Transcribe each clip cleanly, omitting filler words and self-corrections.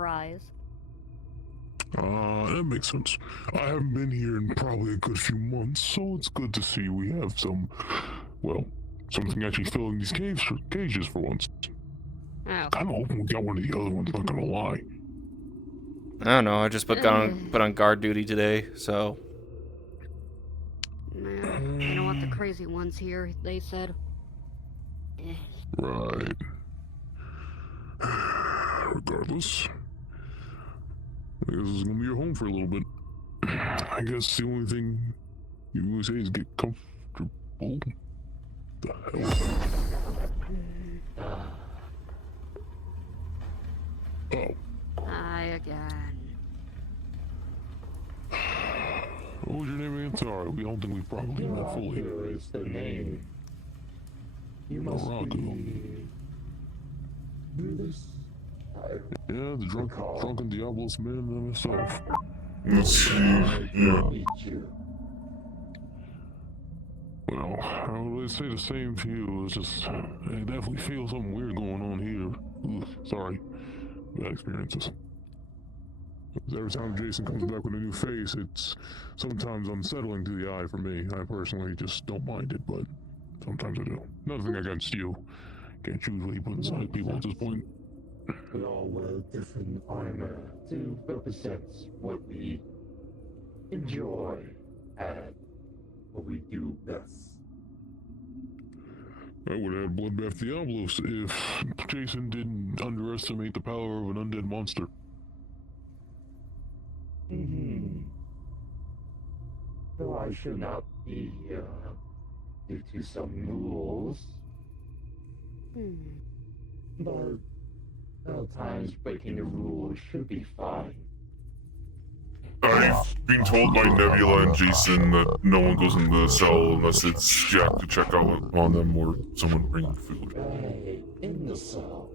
surprise. That makes sense. I haven't been here in probably a good few months, so it's good to see we have something actually filling these cages for once. Oh. Kind of hoping we got one of the other ones, not gonna lie. I don't know, I just put on guard duty today, so... Nah, they don't want the crazy ones here, they said. Right. Regardless, I guess it's gonna be your home for a little bit. I guess the only thing you can say is get comfortable. The hell? Oh. Hi again. What was your name again? Sorry, we don't think we probably met fully. Here is the name. You must be... Yeah, the drunken Diablos man and myself. Let's see. Yeah. Well, I would say the same to you. It's just, I definitely feel something weird going on here. Ugh, sorry. Bad experiences. Every time Jason comes back with a new face, it's sometimes unsettling to the eye for me. I personally just don't mind it, but sometimes I do. Nothing against you. Can't choose what you put inside people at this point. We all wear different armor to represent what we enjoy and what we do best. I would have Bloodbath Diablos if Jason didn't underestimate the power of an undead monster. Though I should not be here due to some rules, but at times breaking the rules should be fine. I've been told by Nebula and Jason that no one goes in the cell unless it's Jack to check out on them or someone bringing food. Right, in the cells.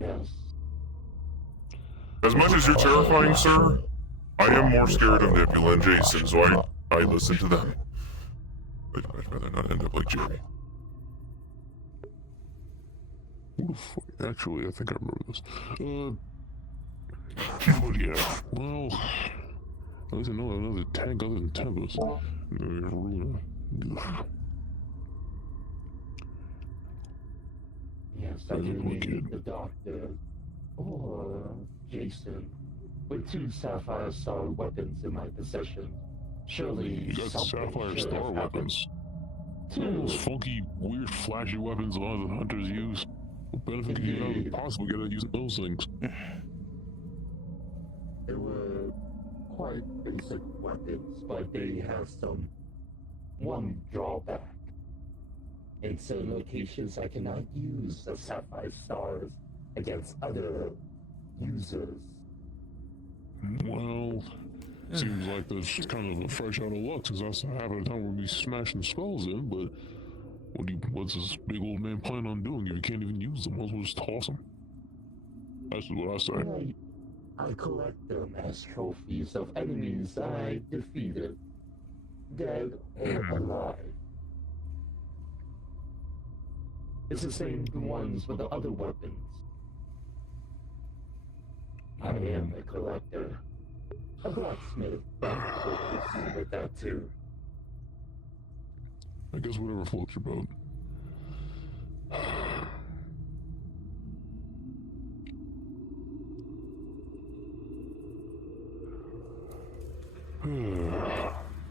Yes. As much as you're terrifying, sir, I am more scared of Nebula and Jason, so I listen to them. I'd rather not end up like Jerry. Actually, I think I remember this. But yeah, well, at least I know another tank other than Tempest. Yes, I do need the doctor or Jason with 2 Sapphire Star weapons in my possession. Surely You got something Sapphire should Star have weapons. Those funky, weird, flashy weapons a lot of the hunters use. What benefit could you possibly get out of using those things? They were quite basic weapons, but they have one drawback. In certain locations, I cannot use the Sapphire Stars against other users. Well, seems like that's kind of a fresh out of luck, since that's half of the time we'll be smashing skulls in, but what's this big old man plan on doing if you can't even use them? Might as well just toss them. That's what I say. I collect them as trophies of enemies I defeated, dead or alive. It's the same ones with the other weapons. I am a collector. A blacksmith, with that too. I guess whatever floats your boat.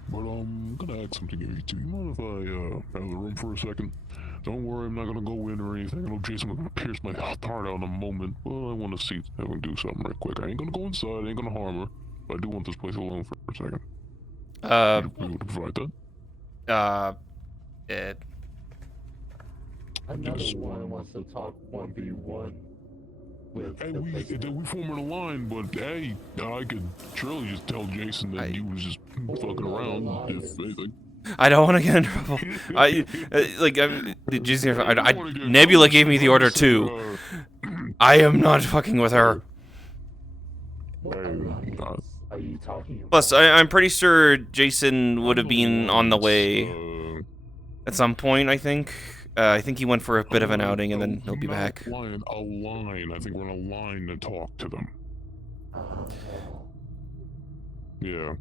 But I'm gonna ask something of you two. You mind if I have the room for a second? Don't worry, I'm not gonna go in or anything. I know Jason was gonna pierce my heart out in a moment, but I want to see him do something right quick. I ain't gonna go inside, I ain't gonna harm her, but I do want this place alone for a second. You able to provide that? Ed. Another one wants to talk 1v1 with Hey, the we forming a line, but hey, I could surely just tell Jason that you was just fucking around, if anything. I don't want to get in trouble. Nebula gave me the order too. I am not fucking with her. What alliance are you talking about? Plus, I'm pretty sure Jason would have been on the way at some point, I think. I think he went for a bit of an Uh, outing, and no, then he'll be not back. Line, a line. I think we're in a line to talk to them. Yeah.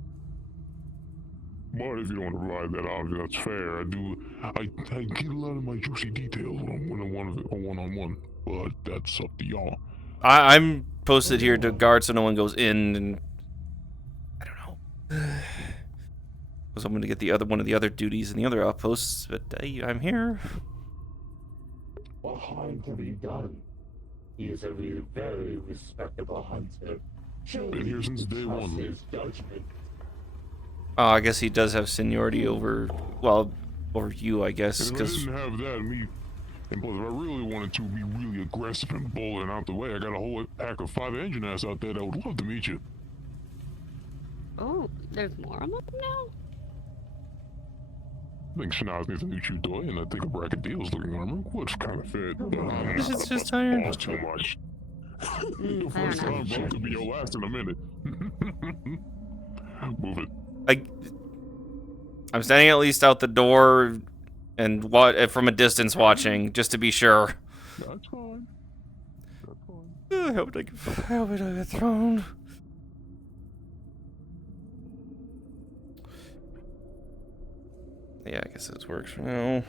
But if you don't want to provide that, obviously that's fair. I get a lot of my juicy details when I'm one-on-one, but that's up to y'all. I'm posted here to guard so no one goes in, and I don't know. Was hoping to get one of the other duties in the other outposts, but I'm here. What harm can be done? He is a very respectable hunter. Surely Been here you since can day trust one. his judgment. I guess he does have seniority over, well, over you, I guess, And if I because didn't have that, and plus, if I really wanted to be really aggressive and bold and out the way, I got a whole pack of 5 engine ass out there that would love to meet you. Oh, there's more of them now? I think Shanaz needs a new chew toy, and I think a Bracketeel's looking armor, which kind of fit. It's just tired. Boss too much. Your Fair first enough. time, bro, could be your last in a minute. Move it. I'm standing at least out the door and from a distance watching, just to be sure. That's fine. That's fine. I hope I get thrown. Yeah, I guess this works for now.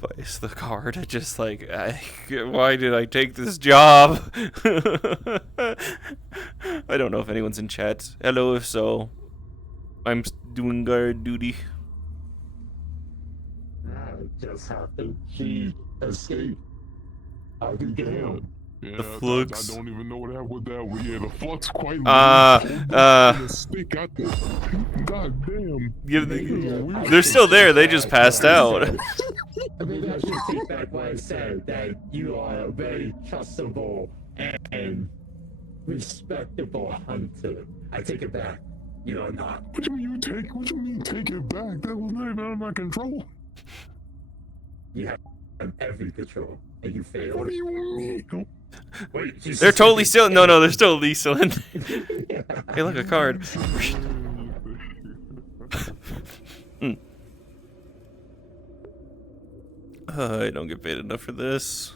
Device the card. Just like, why did I take this job? I don't know if anyone's in chat. Hello, if so. I'm doing guard duty. I just have to escape. I can get him. Yeah, The flux. I don't even know what happened with that. But yeah, the flux quite stick got the goddamn. They're still there. They just passed out. Maybe I should take back what I said, that you are a very trustable and respectable hunter. I take it back. You are not. What do you mean take it back? That was not even under my control. You have every control, and you failed. What do you mean? Wait, They're totally still. No, they're still in. Hey, look, a card. I don't get paid enough for this.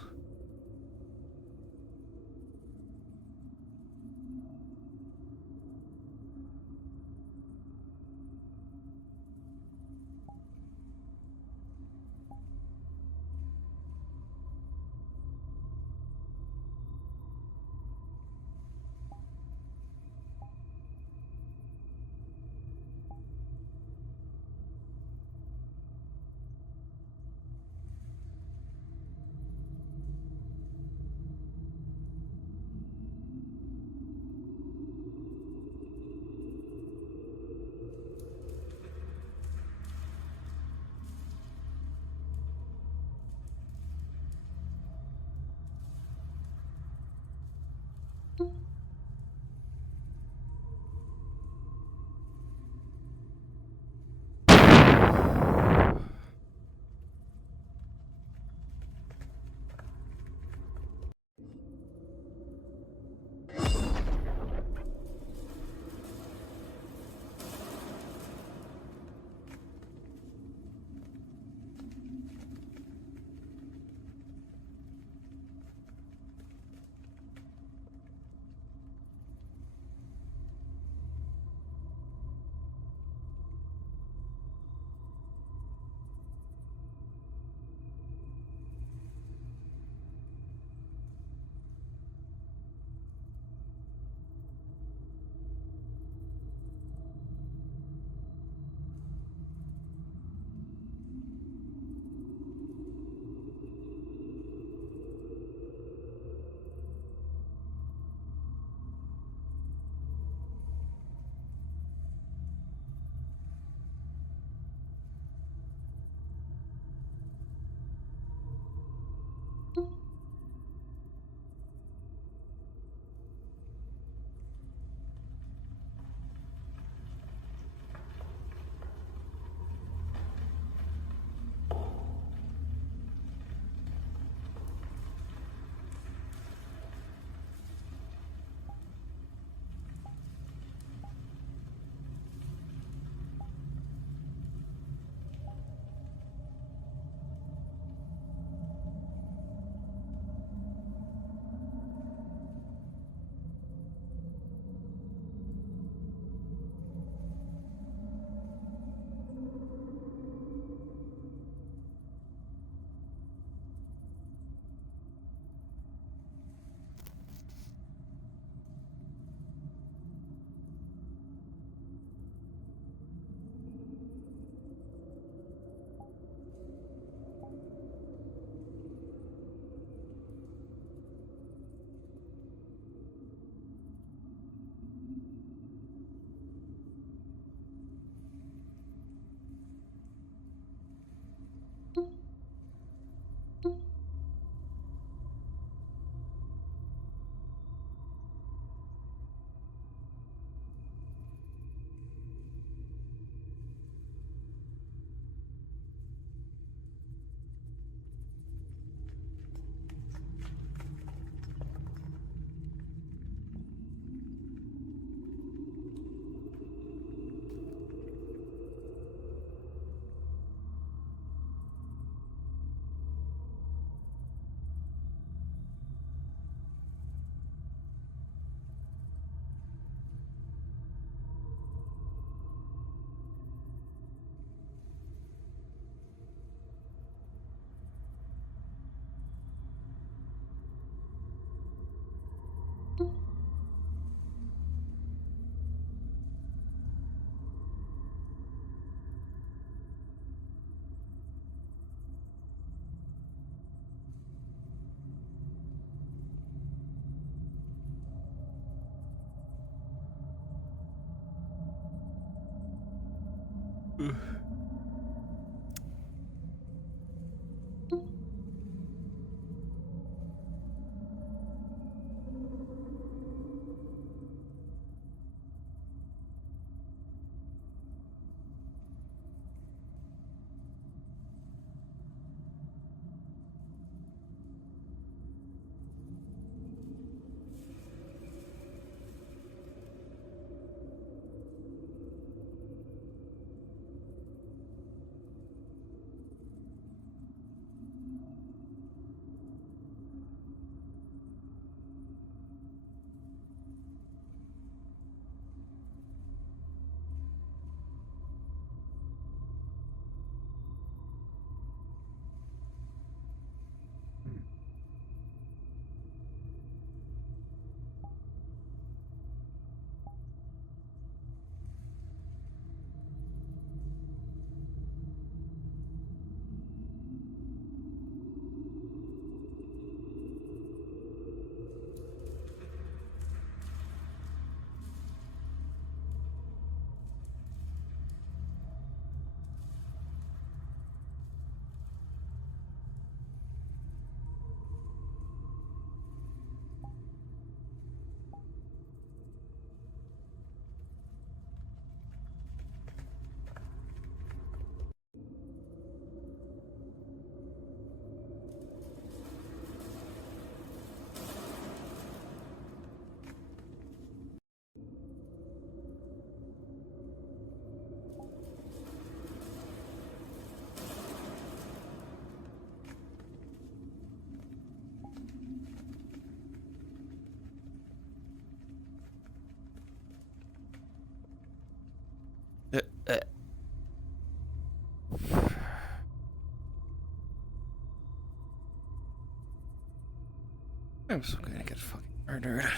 I'm so gonna get fucking murdered.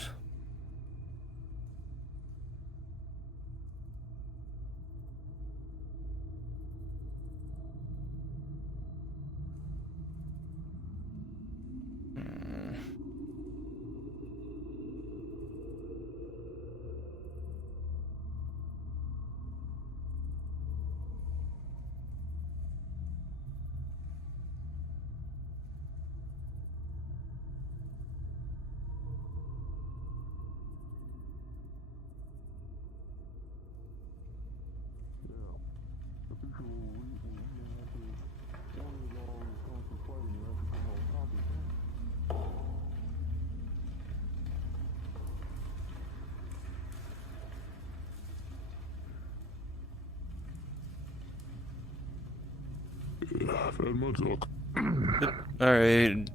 I've had my talk. Alright,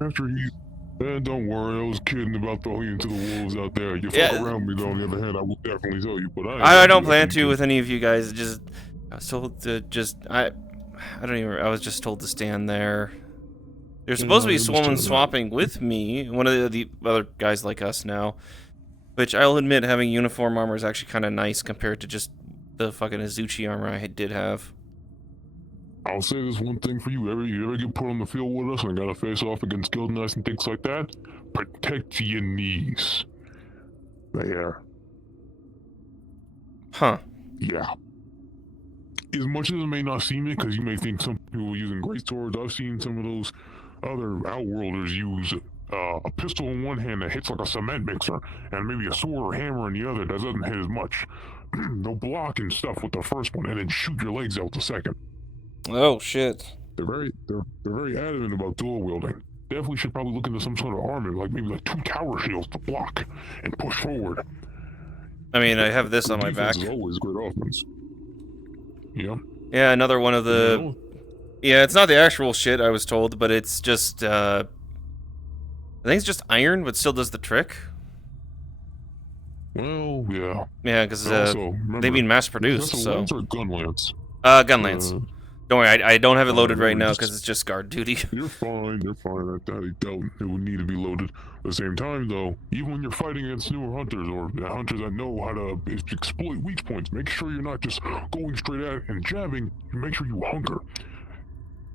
After he... Man, don't worry, I was kidding about throwing you into the wolves out there. You fuck Yeah. around me, though, on the other hand, I will definitely tell you, but I don't plan to with any of you guys. Just I was told to just I don't even. I was just told to stand there. There's supposed to be I someone understand that. swapping with me. One of the other guys like us now, which I'll admit having uniform armor is actually kind of nice compared to just the fucking Azuchi armor I did have. I'll say this one thing for you. You ever get put on the field with us and gotta face off against Guild Knights and things like that? Protect your knees. There. Huh. Yeah. As much as it may not seem it, because you may think some people are using great swords, I've seen some of those other outworlders use a pistol in one hand that hits like a cement mixer, and maybe a sword or hammer in the other that doesn't hit as much. They'll block and stuff with the first one, and then shoot your legs out the second. Oh shit. They're very adamant about dual wielding. Definitely should probably look into some sort of armor, like maybe like 2 tower shields to block and push forward. I mean, I have this on my back. Defense is always great offense. Yeah. Yeah, another one of the. Yeah, it's not the actual shit I was told, but it's just. I think it's just iron, but still does the trick. Well, yeah. Yeah, because Also, they've been mass that's produced, a so. lance or a gun lance. Gun lance. Don't worry, I don't have it loaded right now just- because it's just guard duty. You're fine. I doubt it would need to be loaded. At the same time, though, even when you're fighting against newer hunters or hunters that know how to exploit weak points, make sure you're not just going straight at it and jabbing. Make sure you hunker.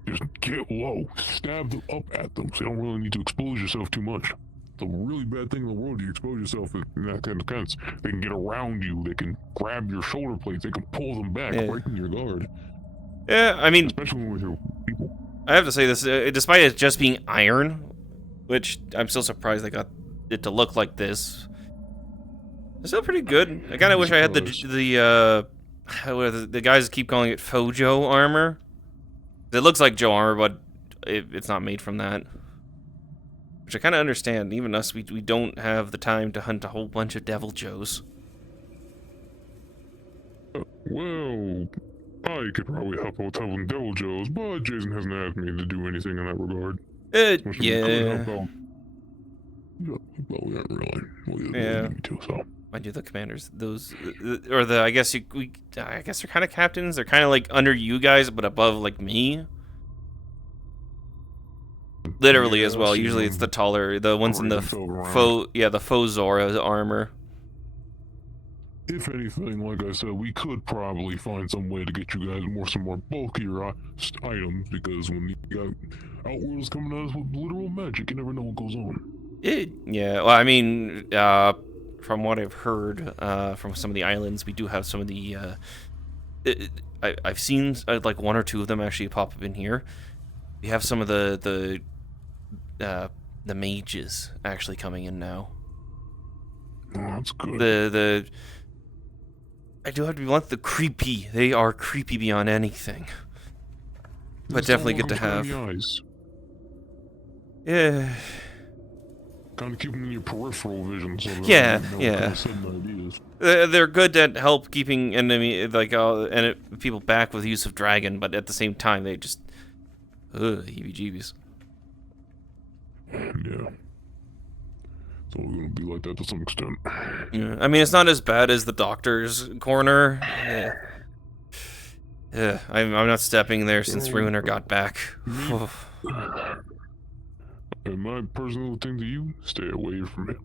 Just get low, stab them up at them, so you don't really need to expose yourself too much. the really bad thing in the world. You expose yourself in that kind of sense. They can get around you. They can grab your shoulder plates. They can pull them back, Yeah. breaking your guard. Yeah, I mean, Especially when with your people. I have to say this, despite it just being iron, which I'm still surprised they got it to look like this, it's still pretty good. I kind of wish I had the guys keep calling it Fojo armor. It looks like Joe armor, but it's not made from that. Which I kind of understand. Even us, we don't have the time to hunt a whole bunch of Devil Joes. Well, I could probably help out telling Devil Joes, but Jason hasn't asked me to do anything in that regard. Which we could Yeah. help out. Well, we aren't really. We Yeah. need to, so. Mind you, the commanders, those, or the, I guess I guess they're kind of captains. They're kind of like under you guys, but above like me. Literally Yeah, as well. I've seen Usually it's the them taller, the ones in the parading around. the faux Zora armor. If anything, like I said, we could probably find some way to get you guys some more bulkier items, because when you got Outworlders coming at us with literal magic, you never know what goes on. Yeah, well, I mean, from what I've heard from some of the islands, we do have some of the. I've seen like one or two of them actually pop up in here. We have some of the mages actually coming in now. Oh, that's good. I do have to be blunt. The creepy. They are creepy beyond anything. But It's definitely all good to about have. the eyes. Yeah. Kind of keep them in your peripheral vision, so that Yeah, you know yeah. kind of sudden ideas. They're good at help keeping people back with use of dragon, but at the same time they just heebie-jeebies. Yeah. It's only gonna be like that to some extent. Yeah, I mean it's not as bad as the doctor's corner. Yeah, I'm not stepping there since Ruiner got back. And my personal thing to you: stay away from it.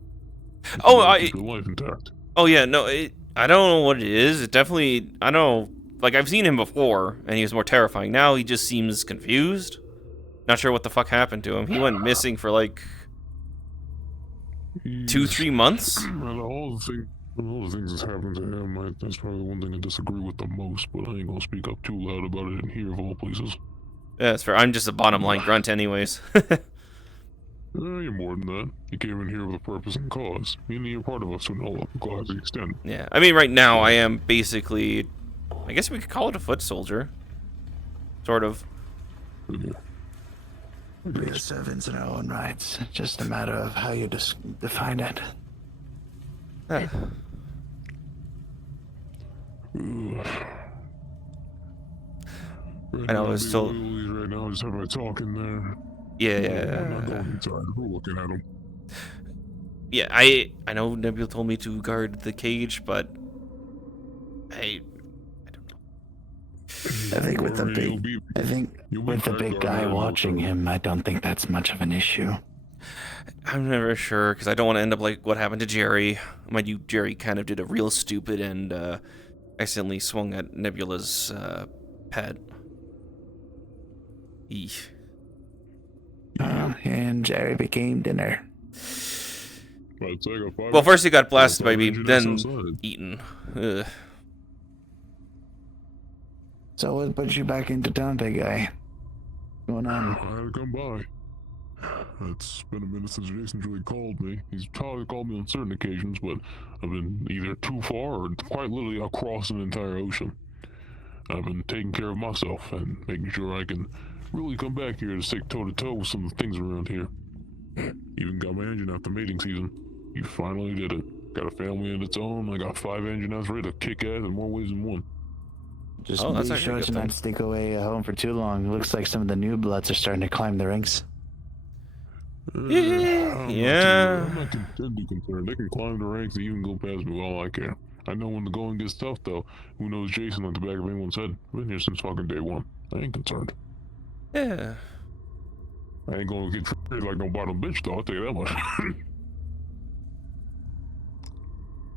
Keep your life intact. Oh yeah, no, I don't know what it is. It definitely, I don't know. Like I've seen him before, and he was more terrifying. Now he just seems confused. Not sure what the fuck happened to him. He went missing for like 2-3 months. Out of all the things that's happened to him, that's probably the one thing I disagree with the most. But I ain't gonna speak up too loud about it in here of all places. Yeah, that's fair. I'm just a bottom line grunt, anyways. You're more than that. You came in here with a purpose and cause. You're part of us to a class extent. Yeah, I mean, right now I am basically, I guess we could call it a foot soldier, sort of. Yeah. We are servants in our own rights. Just a matter of how you define it. Huh. Right I know, now, it's still- right now, just having a talk in there. I'm not going Yeah. inside. We're looking at him. Yeah, I know Nebula told me to guard the cage, but I don't know. I think with the Worry, big, I think you'll be with the fine big guarding guy him, watching also. him, I don't think that's much of an issue. I'm never sure, because I don't want to end up like what happened to Jerry. Mind you, Jerry kind of did a real stupid and accidentally swung at Nebula's pet. Eesh. And Jerry became dinner. I'd say I got 5 Well, first he got blasted by five me, engineers then outside. eaten. Ugh. So what put you back into town, big guy? What's going on? I had to come by. It's been a minute since Jason's really called me. He's probably called me on certain occasions, but I've been either too far or quite literally across an entire ocean. I've been taking care of myself and making sure I can really come back here to stick toe-to-toe with some of the things around here. Even got my engine out the mating season. You finally did it. Got a family of its own. I got 5 engine outs ready to kick ass in more ways than one. Just Oh, that's be actually a sure good to thing. not stick away at home for too long. Looks like some of the new bloods are starting to climb the ranks. Yeah. I'm not too concerned. They can climb the ranks and even go past me while I care. I know when the going gets tough, though. Who knows Jason like the back of anyone's head? I've been here since fucking day one. I ain't concerned. Yeah. I ain't gonna get treated like no bottom bitch, though. I'll tell you that much.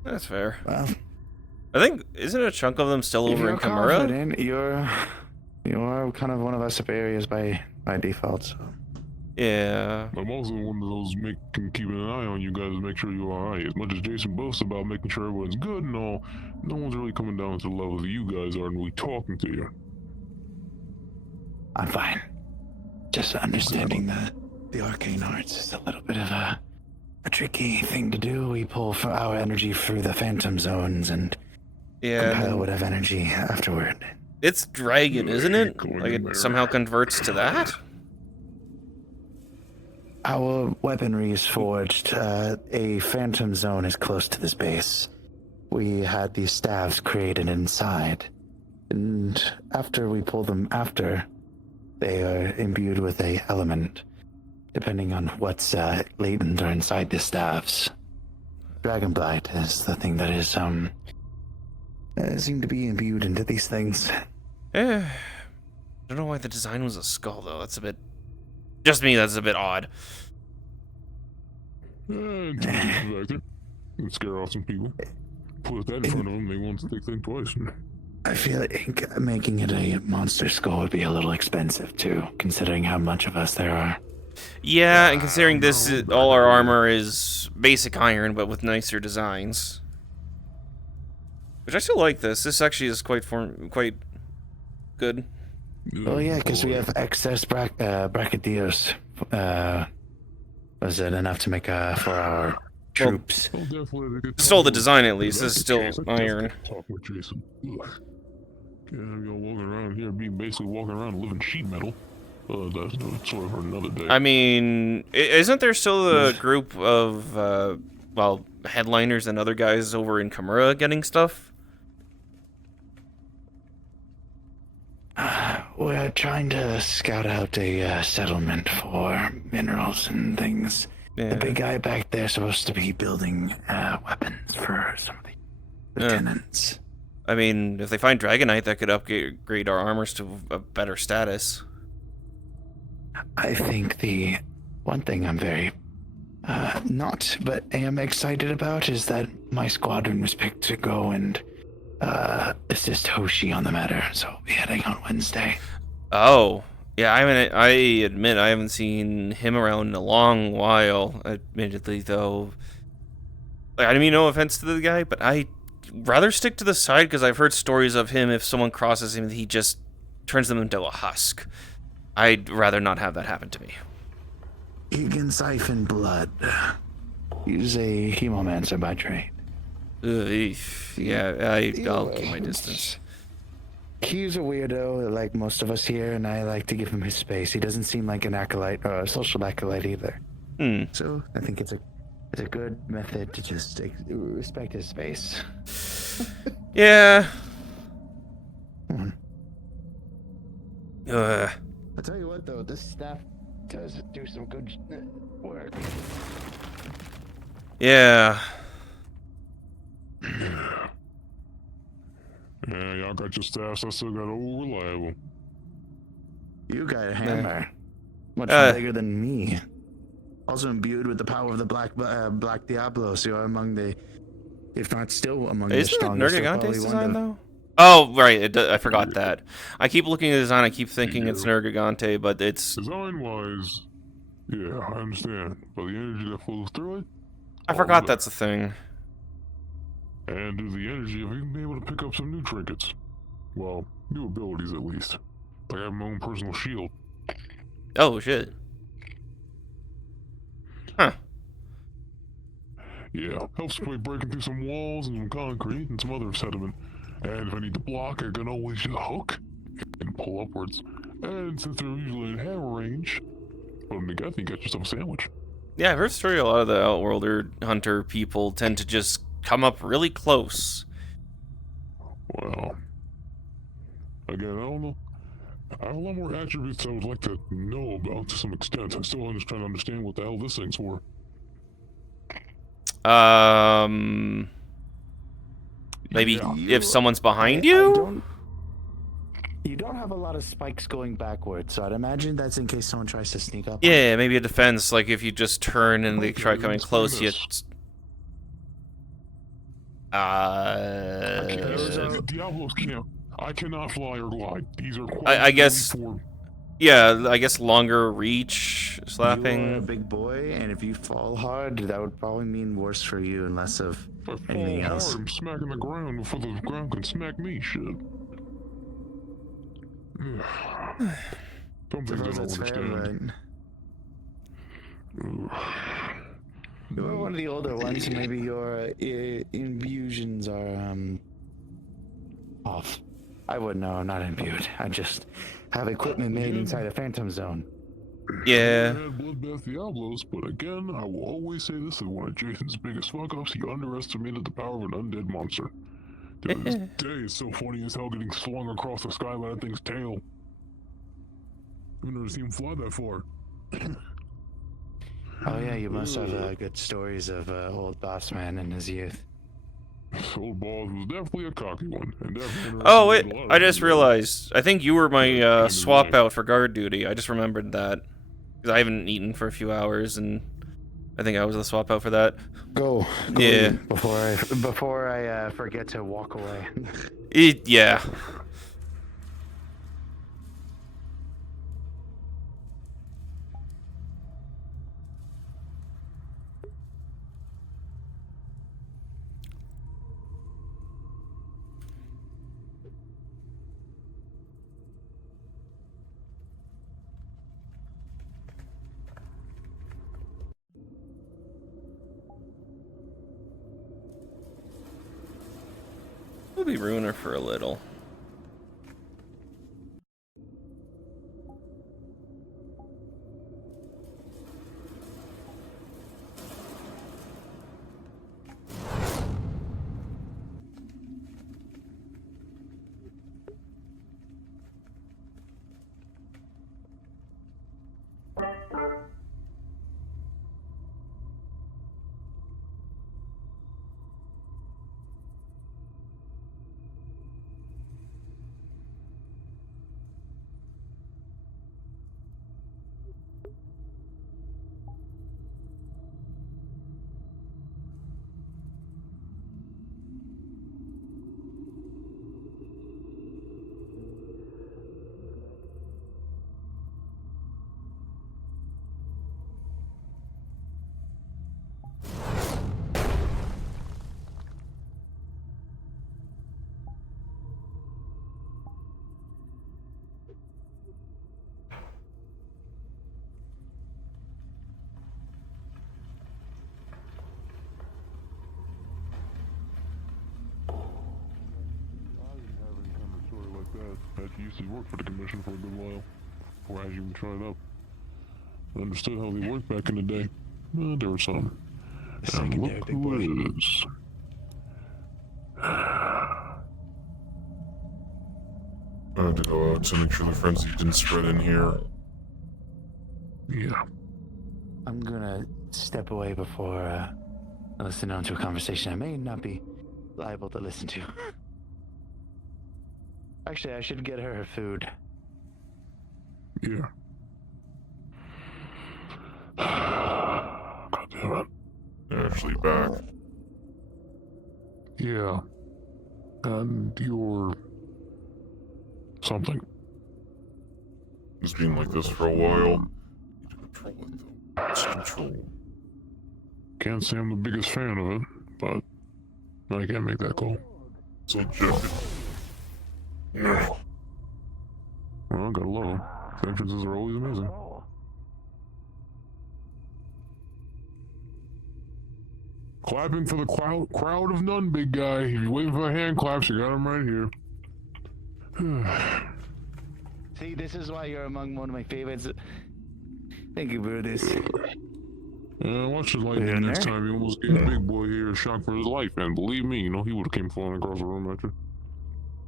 That's fair. Well, I think, isn't a chunk of them still if over you're in Kamura? confident, you are kind of one of our superiors by default. So. Yeah. I'm also one of those keeping an eye on you guys to make sure you're alright. As much as Jason boasts about making sure everyone's good and all, no one's really coming down to the level that you guys are and really talking to you. I'm fine. Just understanding the arcane arts is a little bit of a tricky thing to do. We pull for our energy through the phantom zones and Yeah. compile whatever energy afterward. It's dragon, isn't it? Going Like in it there. somehow converts to that? Our weaponry is forged. A phantom zone is close to this base. We had these staves created inside. And after we pull them they are imbued with a element, depending on what's latent or inside the staves. Dragonblight is the thing that is, seem to be imbued into these things. Eh. I don't know why the design was a skull, though. That's a bit... Just me, that's a bit odd. And back there. And scare off some people. Put that in front of them, they won't think twice. I feel like making it a monster skull would be a little expensive, too, considering how much of us there are. Yeah, and considering all our armor is basic iron, but with nicer designs. Which I still like this. This actually is quite good. Oh yeah, because we have excess brachydios. Was it enough to make for our troops? Oh, definitely. Stole the design, at least. This is still iron. Talk with Jason. Ugh. Can't have y'all walking around here, basically walking around living sheet metal. That's sort of for another day. I mean, isn't there still a group of, headliners and other guys over in Kamura getting stuff? We're trying to scout out a settlement for minerals and things. Yeah. The big guy back there is supposed to be building weapons for some of the lieutenants. I mean, if they find Dragonite, that could upgrade our armors to a better status. I think the one thing I'm very but am excited about is that my squadron was picked to go and assist Hoshi on the matter, so I'll be heading on Wednesday. Oh, yeah. I admit I haven't seen him around in a long while. Admittedly, though, I mean, no offense to the guy, but I rather stick to the side because I've heard stories of him. If someone crosses him, he just turns them into a husk. I'd rather not have that happen to me. He can siphon blood. He's a hemomancer by trade. Yeah, I'll keep my distance. He's a weirdo, like most of us here, and I like to give him his space. He doesn't seem like an acolyte or a social acolyte either. So I think it's a good method to just respect his space. Yeah. I'll tell you what, though, this staff does do some good work. Yeah. Yeah, y'all got your staffs. I still got old reliable. You got a hammer. Much bigger than me. Also imbued with the power of the Black Diablos. You're among the, if not still among the strongest. Isn't it Nergigante's design, though? Oh, right. I forgot that. I keep looking at the design. I keep thinking it's Nergigante, but it's... Design-wise, yeah, I understand. But the energy that flows through it... I forgot that's a thing. And due to the energy of even being able to pick up some new trinkets. Well, new abilities at least. Like I have my own personal shield. Oh, shit. Huh. Yeah, helps me breaking through some walls and some concrete and some other sediment. And if I need to block, I can always just hook and pull upwards. And since they're usually in hammer range, I think you got yourself a sandwich. Yeah, I've heard the story. A lot of the Outworlder hunter people tend to just come up really close. Well, again, I don't know. I have a lot more attributes I would like to know about to some extent. I'm still just trying to understand what the hell this thing's for. Maybe Yeah. if someone's behind you? You don't have a lot of spikes going backwards, so I'd imagine that's in case someone tries to sneak up. Yeah, maybe a defense. Like if you just turn and they try coming close, you... Diablos can't. I cannot fly or glide. These are I guess... for Yeah, I guess longer reach You are a slapping. big boy, and if you fall hard, that would probably mean worse for you and less of If I fall anything hard, else. I'm smacking the ground before the ground can smack me, shit. Some things I Suppose don't that's fair, understand. but you are one of the older ones, so maybe your infusions are off. I wouldn't know. I'm not imbued. I just have equipment made inside a Phantom Zone. Yeah. I had Bloodbath Diablos, but again, I will always say this is one of Jason's biggest fuck-ups. He underestimated the power of an undead monster. To this day, it's so funny as hell getting swung across the sky by that thing's tail. I've never seen him fly that far. Oh yeah, you must have good stories of old boss man in his youth. Old Balls was definitely a cocky one. And definitely Oh wait, underestimated a lot I of just people. realized. I think you were my Yeah, swap yeah. out for guard duty. I just remembered that because I haven't eaten for a few hours, and I think I was the swap out for that. Go. Yeah. Before I forget to walk away. Yeah. We'll be ruiner for a little. Had used to work for the commission for a good while before I even tried up. I understood how they worked back in the day. There were some. And Secondary look big who boy. it is. I had to go out to make sure the frenzy didn't spread in here. Yeah. I'm gonna step away before I listen on to a conversation I may not be liable to listen to. Actually, I should get her food. Yeah. God damn it. They're actually back. Yeah. And you're something. It's been like this for a while. Need to control it though. It's control. Can't say I'm the biggest fan of it, but I can't make that call. So Jeff. Well, gotta love them. Entrances are always amazing. Clapping for the crowd of none, big guy. If you're waiting for hand claps, you got them right here. See, this is why you're among one of my favorites. Thank you, Brutus. Watch his You lightning in next there? time. He almost gave big boy here a shock for his life, and believe me, you know, he would have came flying across the room at you.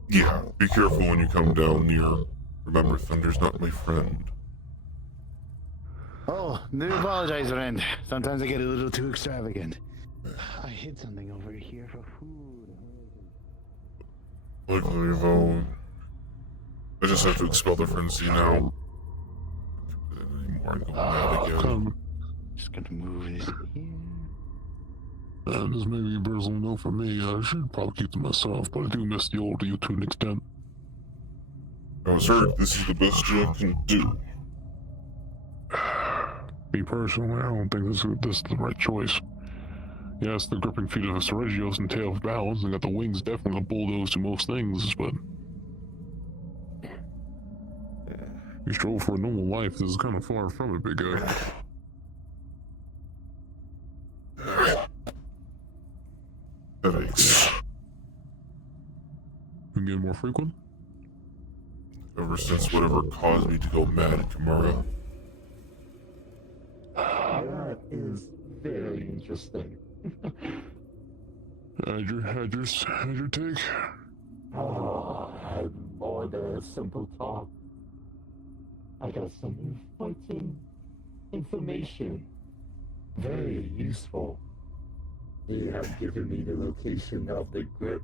Yeah, be careful when you come down near. Remember, Thunder's not my friend. Oh, do apologize, friend. Sometimes I get a little too extravagant. I hid something over here for food. Luckily, though, I just have to expel the frenzy now. Anymore, I'm going mad again. Come. Just gonna move this here. This may be a personal note for me. I should probably keep to myself, but I do miss the old you to an extent. Now, sir, this is the best you can do. Me personally, I don't think this is the right choice. Yes, the gripping feet of a Seregios and tail of balance, and got the wings definitely to bulldoze to most things, but you stroll for a normal life. This is kind of far from it, big guy. Headaches. Been getting more frequent? Ever since whatever caused me to go mad at Kamara. That is very interesting. Had your take? And more than a simple talk. I got some fighting information. Very useful. They have given me the location of the grip.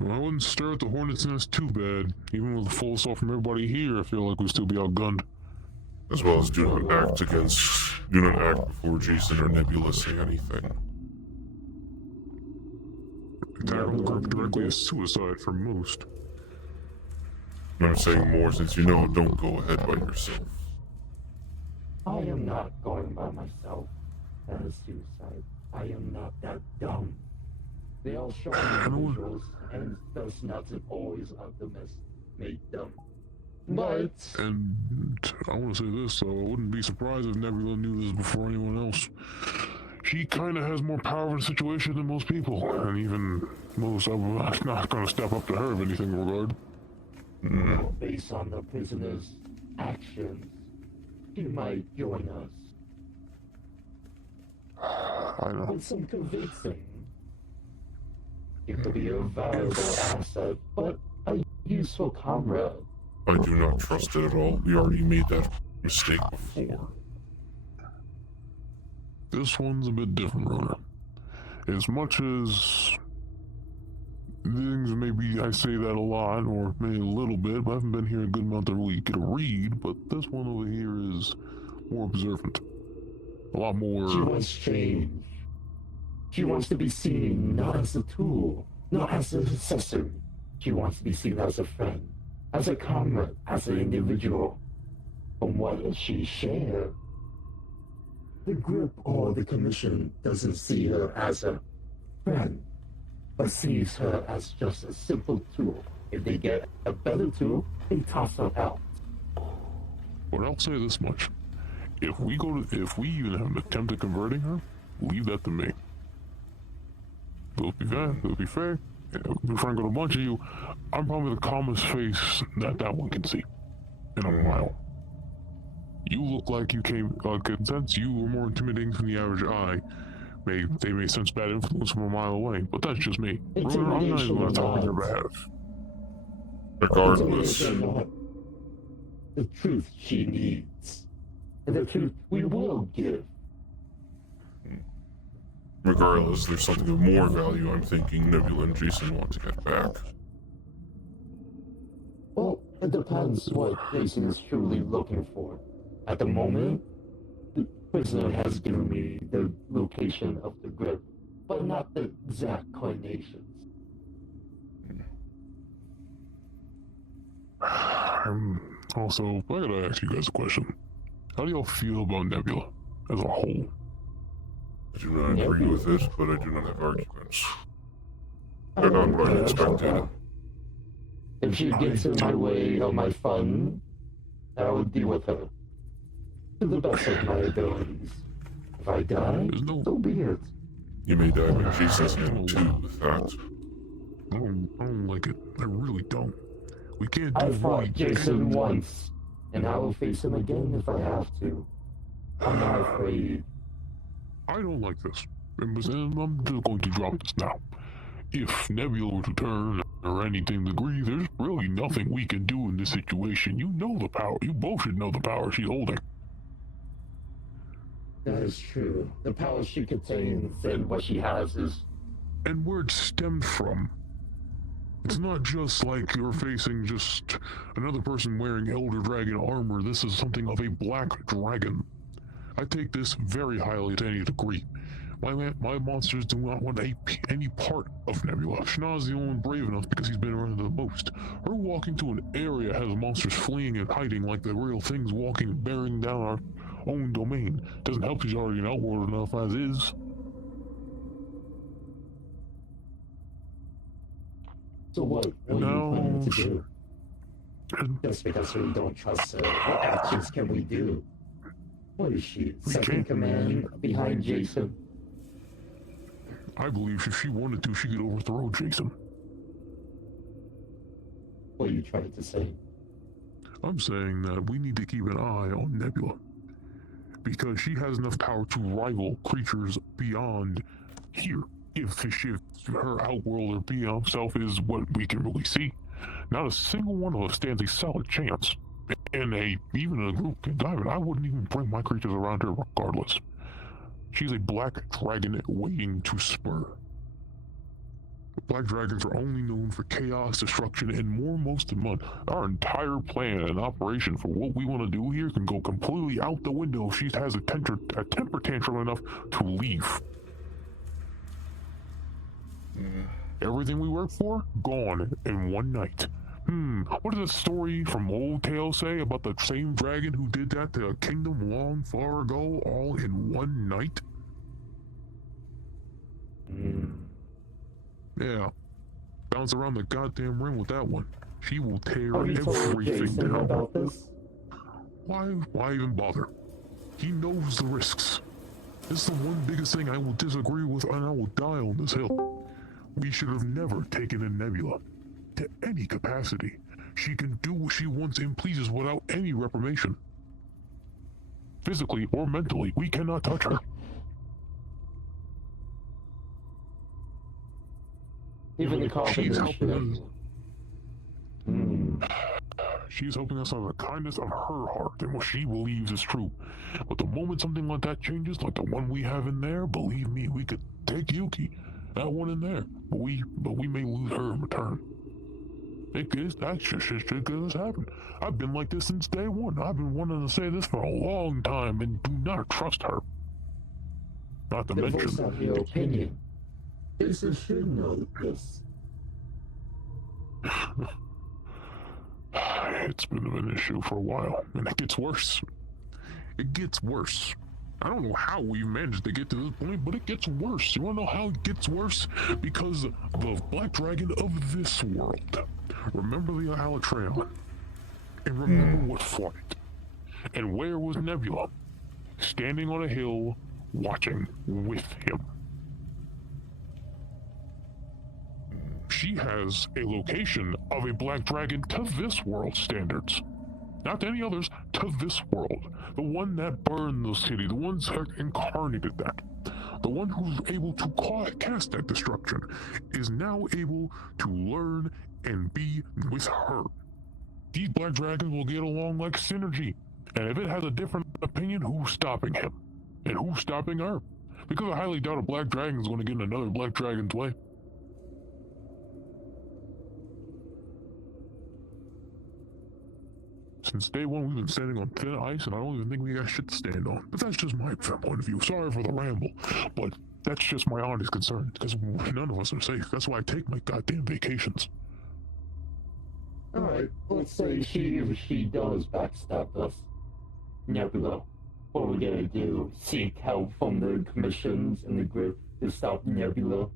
Well, I wouldn't stir at the hornet's nest too bad. Even with the full assault from everybody here, I feel like we'd still be outgunned. As well as do not act before Jason or Nebula say anything. Tackle the group directly is suicide for most. I'm saying more since you know, don't go ahead by yourself. I am not going by myself. That is suicide. I am not that dumb. They all show individuals, and thus not to always underestimate them. But And I want to say this, though. I wouldn't be surprised if Nebula knew this before anyone else. She kind of has more power in the situation than most people, and even most, I'm not going to step up to her in anything regard. based on the prisoner's actions, she might join us. I know. With some convincing. It could be a valuable asset, but a useful comrade. I do not trust it at all. We already made that mistake before. This one's a bit different, Rona. As much as things maybe I say that a lot, or maybe a little bit, but I haven't been here a good month to really get a read, but this one over here is more observant. A lot more. She wants change. She wants to be seen not as a tool, not as an accessory. She wants to be seen as a friend, as a comrade, as an individual. And what does she share? The group or the commission doesn't see her as a friend, but sees her as just a simple tool. If they get a better tool, they toss her out. But I'll say this much. If we even have an attempt at converting her, leave that to me. It'll be fair. In front of a bunch of you, I'm probably the calmest face that one can see in a while. You look like you came, since you were more intimidating than the average eye. They may sense bad influence from a mile away, but that's just me. Remember, I'm not even going to talk on your behalf. Regardless, The truth she needs. And the truth we will give. there's something of more value I'm thinking Nebula and Jason want to get back. Well, it depends what Jason is truly looking for. At the moment, the prisoner has given me the location of the grip, but not the exact coordinations. Also, I gotta ask you guys a question. How do y'all feel about Nebula as a whole? I do not agree with it, but I do not have arguments. They're not what I expected. If she gets in my way of my fun, I will deal with her. To the best of my abilities. If I die, so be it. You may die, but Jason's in too with that. I don't like it. I really don't. We can't do I fought right. Jason once, and I will face him again if I have to. I'm not afraid. I don't like this. And I'm just going to drop this now. If Nebula were to turn or anything degree, there's really nothing we can do in this situation. You know the power. You both should know the power she's holding. That is true. The power she contains and what she has is... And where it stemmed from. It's not just like you're facing just another person wearing Elder Dragon armor. This is something of a black dragon. I take this very highly to any degree. My monsters do not want any part of Nebula. Schnauz's the only one brave enough because he's been around the most. Her walking to an area has monsters fleeing and hiding like the real things walking and bearing down our own domain. Doesn't help she's already an outworld enough as is. So what are you planning to do? And Just because we don't trust her, what actions can we do? What is she? Second can't. command behind Jason? I believe if she wanted to, she could overthrow Jason. What are you trying to say? I'm saying that we need to keep an eye on Nebula. Because she has enough power to rival creatures beyond here. If her outworld or beyond self is what we can really see. Not a single one of us stands a solid chance. And even a group can dive it. I wouldn't even bring my creatures around her regardless. She's a black dragon waiting to spur. Black dragons are only known for chaos, destruction, and more most of the month. Our entire plan and operation for what we want to do here can go completely out the window if she has a temper tantrum enough to leave. Everything we worked for, gone in one night. What does the story from Old Tale say about the same dragon who did that to a kingdom long far ago, all in one night? Yeah. Bounce around the goddamn rim with that one. She will tear Have you told everything Jason down. about this? Why even bother? He knows the risks. This is the one biggest thing I will disagree with, and I will die on this hill. We should have never taken in Nebula. To any capacity. She can do what she wants and pleases without any reprobation. Physically or mentally, we cannot touch her. Even the She's helping combination. us. She's helping us out of the kindness of her heart and what she believes is true. But the moment something like that changes, like the one we have in there, believe me, we could take Yuki, that one in there, but we may lose her in return. That shit has happened. I've been like this since day one. I've been wanting to say this for a long time, and do not trust her. Not to The mention, voice of your opinion. Jason should know this. it's been an issue for a while, and it gets worse. It gets worse. I don't know how we managed to get to this point, but it gets worse. You wanna know how it gets worse? Because the Black Dragon of this world. Remember the Alatreon. And remember what fought it. And where was Nebula? Standing on a hill, watching with him. She has a location of a Black Dragon to this world standards. Not to any others, to this world. The one that burned the city, the one that incarnated that. The one who's able to cast that destruction is now able to learn and be with her. These Black Dragons will get along like synergy. And if it has a different opinion, who's stopping him? And who's stopping her? Because I highly doubt a Black Dragon is going to get in another Black Dragon's way. Since day one, we've been standing on thin ice, and I don't even think we got shit to stand on. But that's just my point of view. Sorry for the ramble, but that's just my honest concern, because none of us are safe. That's why I take my goddamn vacations. Alright, let's say she does backstab us. Nebula. What are we gonna do? Seek help from the commissions and the group to stop Nebula?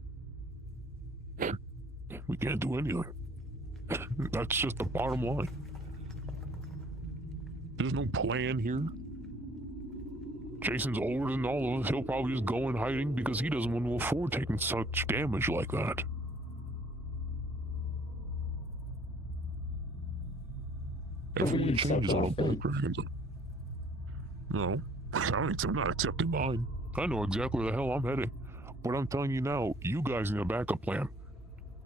We can't do anything. That's just the bottom line. There's no plan here. Jason's older than all of us. He'll probably just go in hiding because he doesn't want to afford taking such damage like that. Everyone changes on a Black Dragons. No, I'm not accepting mine. I know exactly where the hell I'm heading. But I'm telling you now, you guys need a backup plan.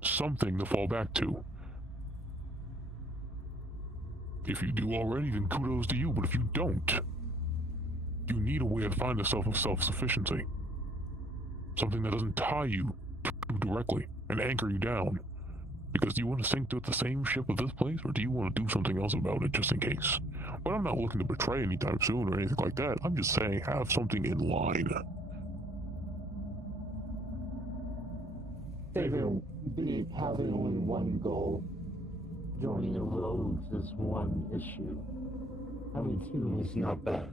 Something to fall back to. If you do already, then kudos to you, but if you don't, you need a way to find yourself of self-sufficiency. Something that doesn't tie you too directly and anchor you down. Because do you want to sink to the same ship of this place, or do you want to do something else about it just in case? But I'm not looking to betray anytime soon or anything like that. I'm just saying have something in line. They will be having only one goal. Joining the rogues is one issue. Having two is not bad.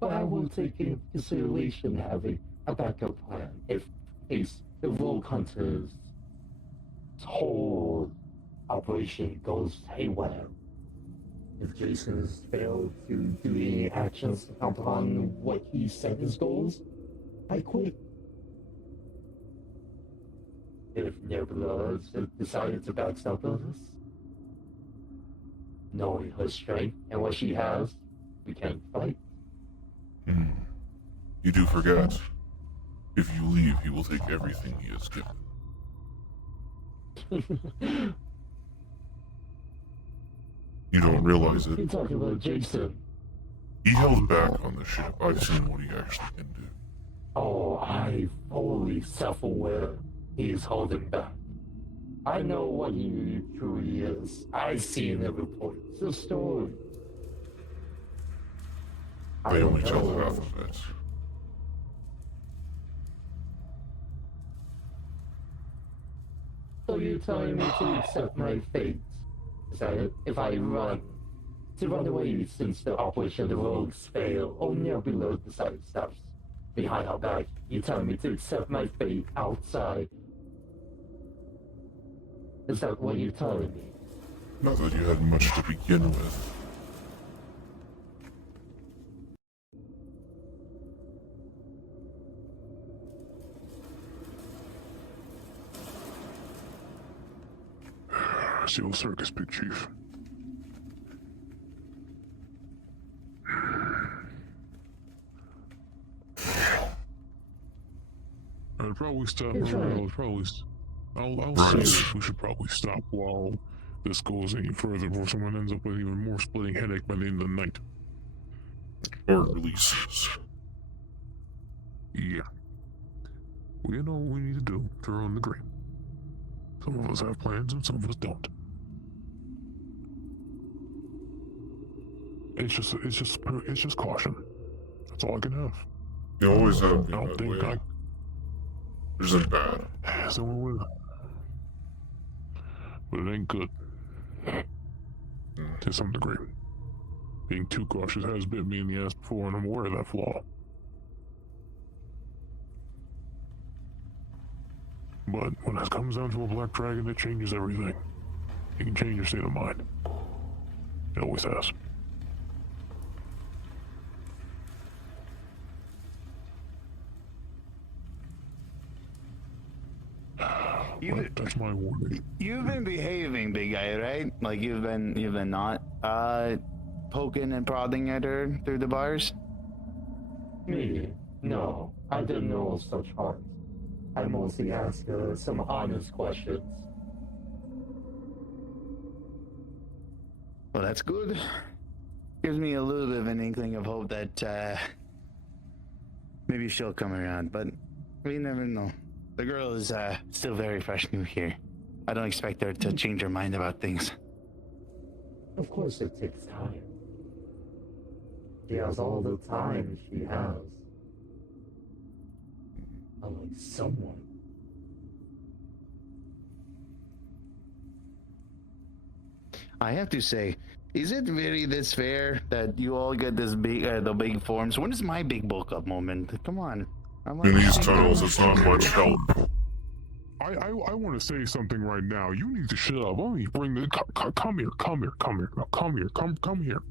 But I will take into consideration having a backup plan if the rogue hunter's whole operation goes haywire. If Jason has failed to do any actions upon what he set his goals, I quit. If Nebula has decided to backstab us, knowing her strength and what she has, we can't fight. You do forget. If you leave, he will take everything he has given. You don't realize You're it. talking about Jason. He held back on the ship. I've seen what he actually can do. Oh, I'm fully self-aware. He's holding back. I know what he truly is. I've seen the reports, the story. They only tell know. half of it. So you're telling me to accept my fate? Is that it? If I run? To run away since the operation of the rogues fail, or Nebula decides steps behind our back, you telling me to accept my fate outside? Is that what you're telling me? Not that you had much to begin with. Seal Circus, Big Chief. I'd probably stop. I'll say that we should probably stop while this goes any further, before someone ends up with even more splitting headache by the end of the night. Or releases. Yeah. We know what we need to do to earn the green. Some of us have plans and some of us don't. It's just caution. That's all I can have. You always have I been don't that think way. It isn't bad. So we're but it ain't good. To some degree. Being too cautious has bit me in the ass before, and I'm aware of that flaw. But when it comes down to a black dragon, it changes everything. It can change your state of mind. It always has. But that's my warning. You've been behaving, big guy, right? Like you've been not poking and prodding at her through the bars. Me? No, I didn't know such heart. I mostly asked her some honest questions. Well, that's good. Gives me a little bit of an inkling of hope that maybe she'll come around, but we never know. The girl is still very fresh new here. I don't expect her to change her mind about things. Of course it takes time. She has all the time she has. Unlike someone. I have to say, is it really this fair that you all get this big, the big forms? When is my big bulk up moment? Come on. I'm In these tunnels, it's not much help. I want to say something right now. You need to shut up. Let me bring the come here. No, come here.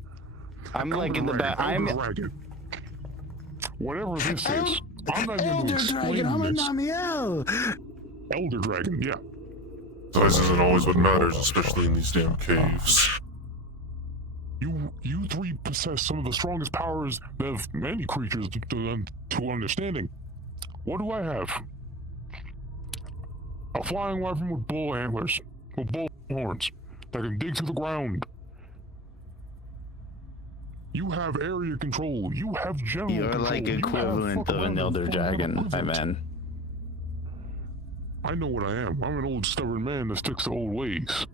I'm like in the back. I'm Dragon. Whatever this is, I'm not going to Elder explain Dragon. I'm a this. Namiel. Elder Dragon, yeah. Size isn't always what matters, especially in these damn caves. You three possess some of the strongest powers of any creatures to understanding. What do I have? A flying weapon with bull antlers, with bull horns, that can dig through the ground. You have area control. You have general You're control. like You have equivalent fuck of an around Elder and Dragon, my equivalent. man. I know what I am. I'm an old stubborn man that sticks to old ways.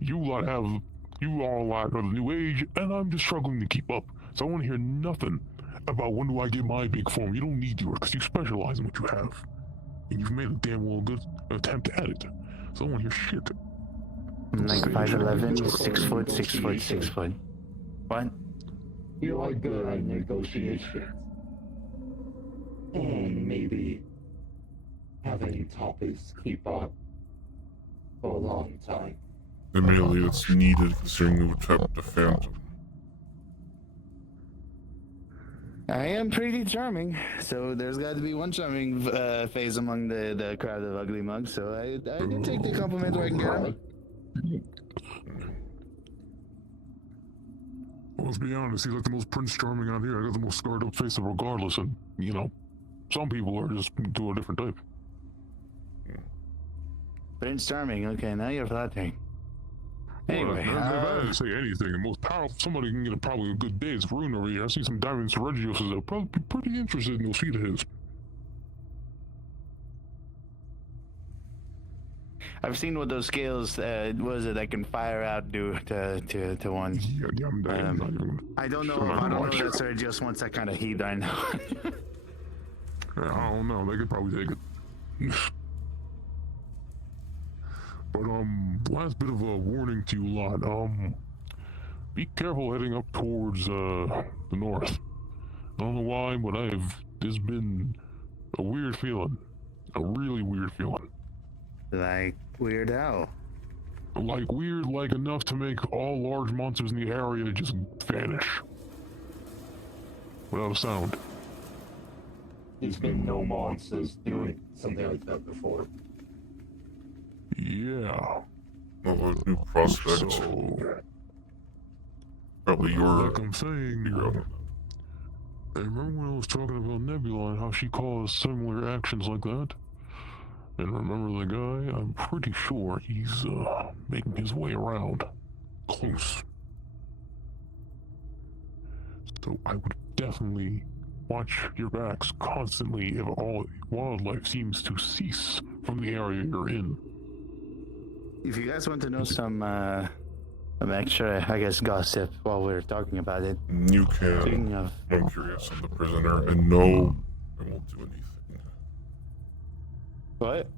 You all lot of the new age, and I'm just struggling to keep up. So I want to hear nothing about when do I get my big form. You don't need yours, because you specialize in what you have. And you've made a damn well good attempt at it. So I don't want to hear shit. I'm like 5'11", 6 foot, 6 foot, 6 foot. What? You are good at negotiations. And maybe having topics keep up for a long time. Admittedly, it's needed considering we kept the Phantom. I am pretty charming, so there's got to be one charming face among the crowd of ugly mugs. So I do take the compliment where I can get them. Well, let's be honest, he's like the most Prince Charming out here. I got the most scarred up face of regardless, and, you know, some people are just do a different type. Prince Charming. Okay, now you're flattering. Anyway, if I had to say anything, the most powerful somebody can get probably a good day. It's Rune over here. I see some Diamond Seregios that probably be pretty interested in those feet of his. I've seen what those scales was it that can fire out do to one. Yeah, I'm not even. I don't know. I don't know that Sergio's wants that kind of heat. I know. Yeah, I don't know. They could probably take it. But last bit of a warning to you lot. Be careful heading up towards the north. I don't know why, but there's been a weird feeling, a really weird feeling. Like Weird Al. Like weird, like enough to make all large monsters in the area just vanish without a sound. There's been no monsters doing something like that before. Yeah. Well, a new prospect. So, Probably your. like I'm saying, I remember when I was talking about Nebula and how she caused similar actions like that? And remember the guy? I'm pretty sure he's making his way around. Close. So I would definitely watch your backs constantly if all wildlife seems to cease from the area you're in. If you guys want to know some extra, I guess, gossip while we're talking about it. You can. Speaking of, I'm curious of the prisoner, and no, I won't do anything. what?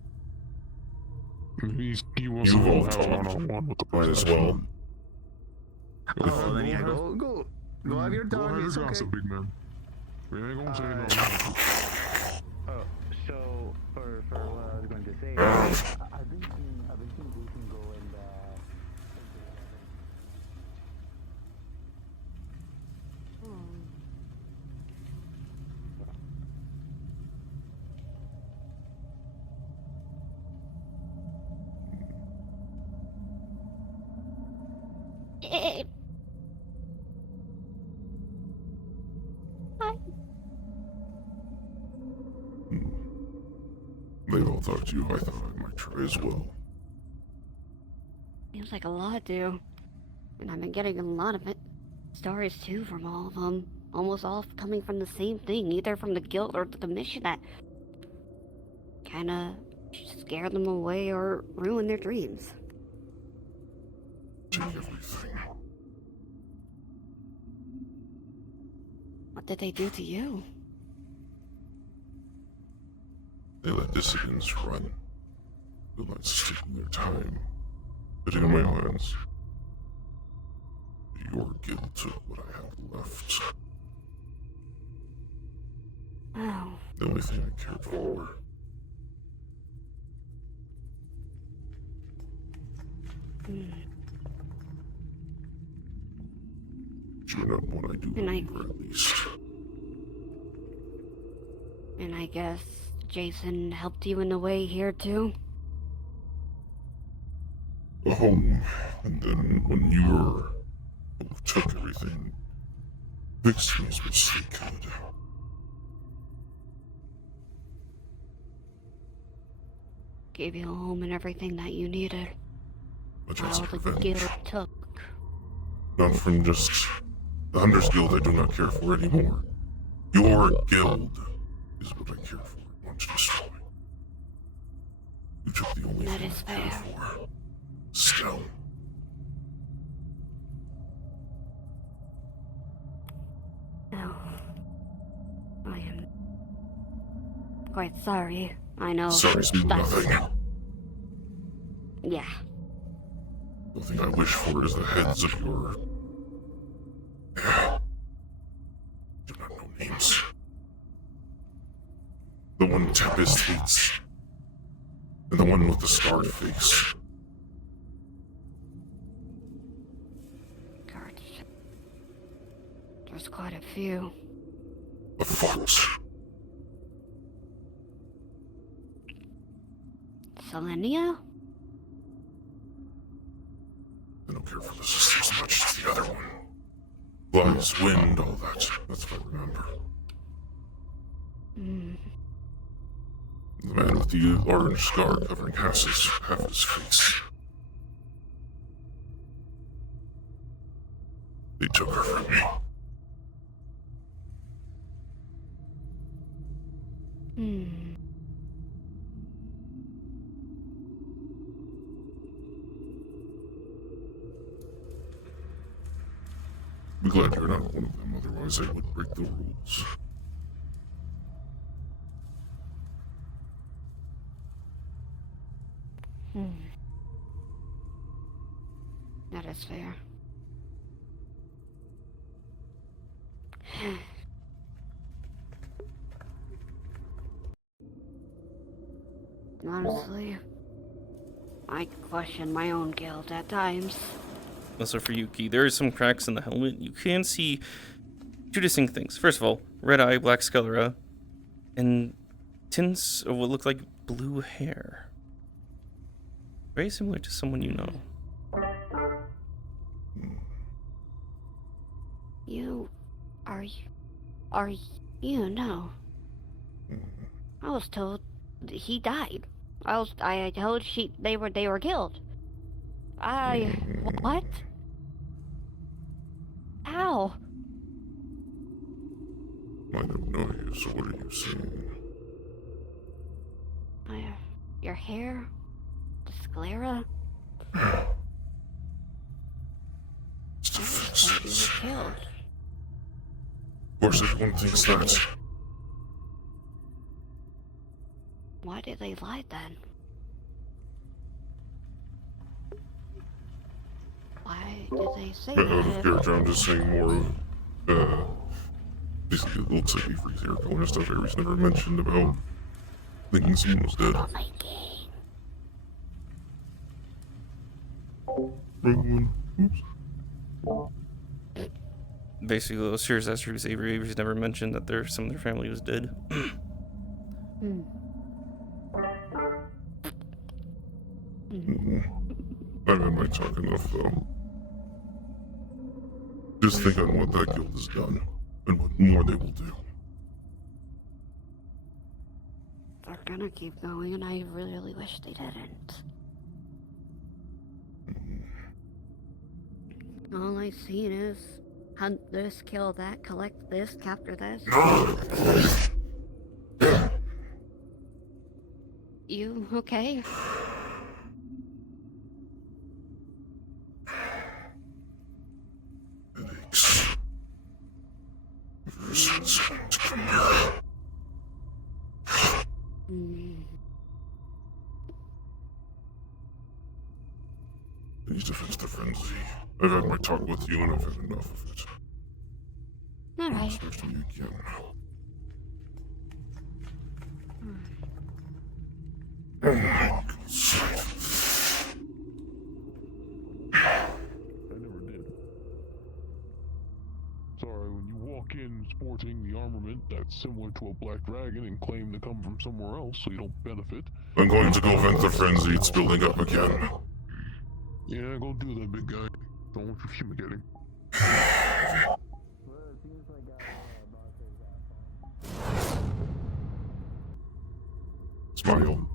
He wants to You go won't have a talk. one-on-one with the Might as professor. well. Oh, then yeah, go have your Go dog. ahead It's and okay. gossip, big man. We ain't gonna say no. Oh, so for what I was going to say, I've been seeing Jason go and They all talk to you. I thought I might try as well. Seems like a lot, do. And I've been getting a lot of stories too from all of them. Almost all coming from the same thing, either from the guild or the mission that kinda scare them away or ruin their dreams. Take everything. What did they do to you? They let dissidents run. The lights taking their time. Putting in my hands. Your guild took what I have left. Oh, The only thing I cared for. You're not what I do And I- anymore, at least. and I guess Jason helped you in the way here too? A home, and then when you were took everything, fixed me as best they could. Gave you a home and everything that you needed. A chance All of the revenge. guild took. Not from just the Hunter's Guild I do not care for anymore. Your guild is what I care for and want to destroy. You took the only That thing is I cared fair. for. Still. No. I am quite sorry. I know. Stars mean nothing. Yeah. The thing I wish for is the heads of your... do not know names. The one Tempest hates. And the one with the scarred face. God. There's quite a few. The fox. Selenia? I don't care for the sisters as much as the other one. Lies, wind, all that. That's what I remember. Hmm. The man with the orange scar covering half his face. They took her from me. Hmm. Be glad you're not one of them, otherwise I would break the rules. That is fair. Honestly, I question my own guilt at times. Also for Yuki, there are some cracks in the helmet. You can see two distinct things. First of all, red eye, black sclera, and tints of what look like blue hair. Very similar to someone you know. Are you no? I was told he died. I told they were killed. What? How? I don't know you, so what are you saying? Your hair? The sclera? It's You defenses. were killed. Of course, everyone thinks that. Why did they lie then? Why did they say Out of that? character, I'm just saying more of, basically it looks like Avery's hair color and stuff Avery's never mentioned about thinking someone was dead. Oh my king. Wrong one. Oops. Basically, those shares Astros Avery's never mentioned that some of their family was dead. I've had my talk enough, though. Just think on what that guild has done, and what more they will do. They're gonna keep going, and I really wish they didn't. All I've seen is hunt this, kill that, collect this, capture this. You okay? Headaches. Ever since I went to come here. I need to fix the frenzy. I've had my talk with you, and I've had enough of it. Alright. Especially again. Oh my God. I never did. Sorry, when you walk in sporting the armament that's similar to a black dragon and claim to come from somewhere else so you don't benefit. I'm going to go vent the frenzy. It's building up again. Yeah, go do that, big guy. Don't want you fumigating. Smile.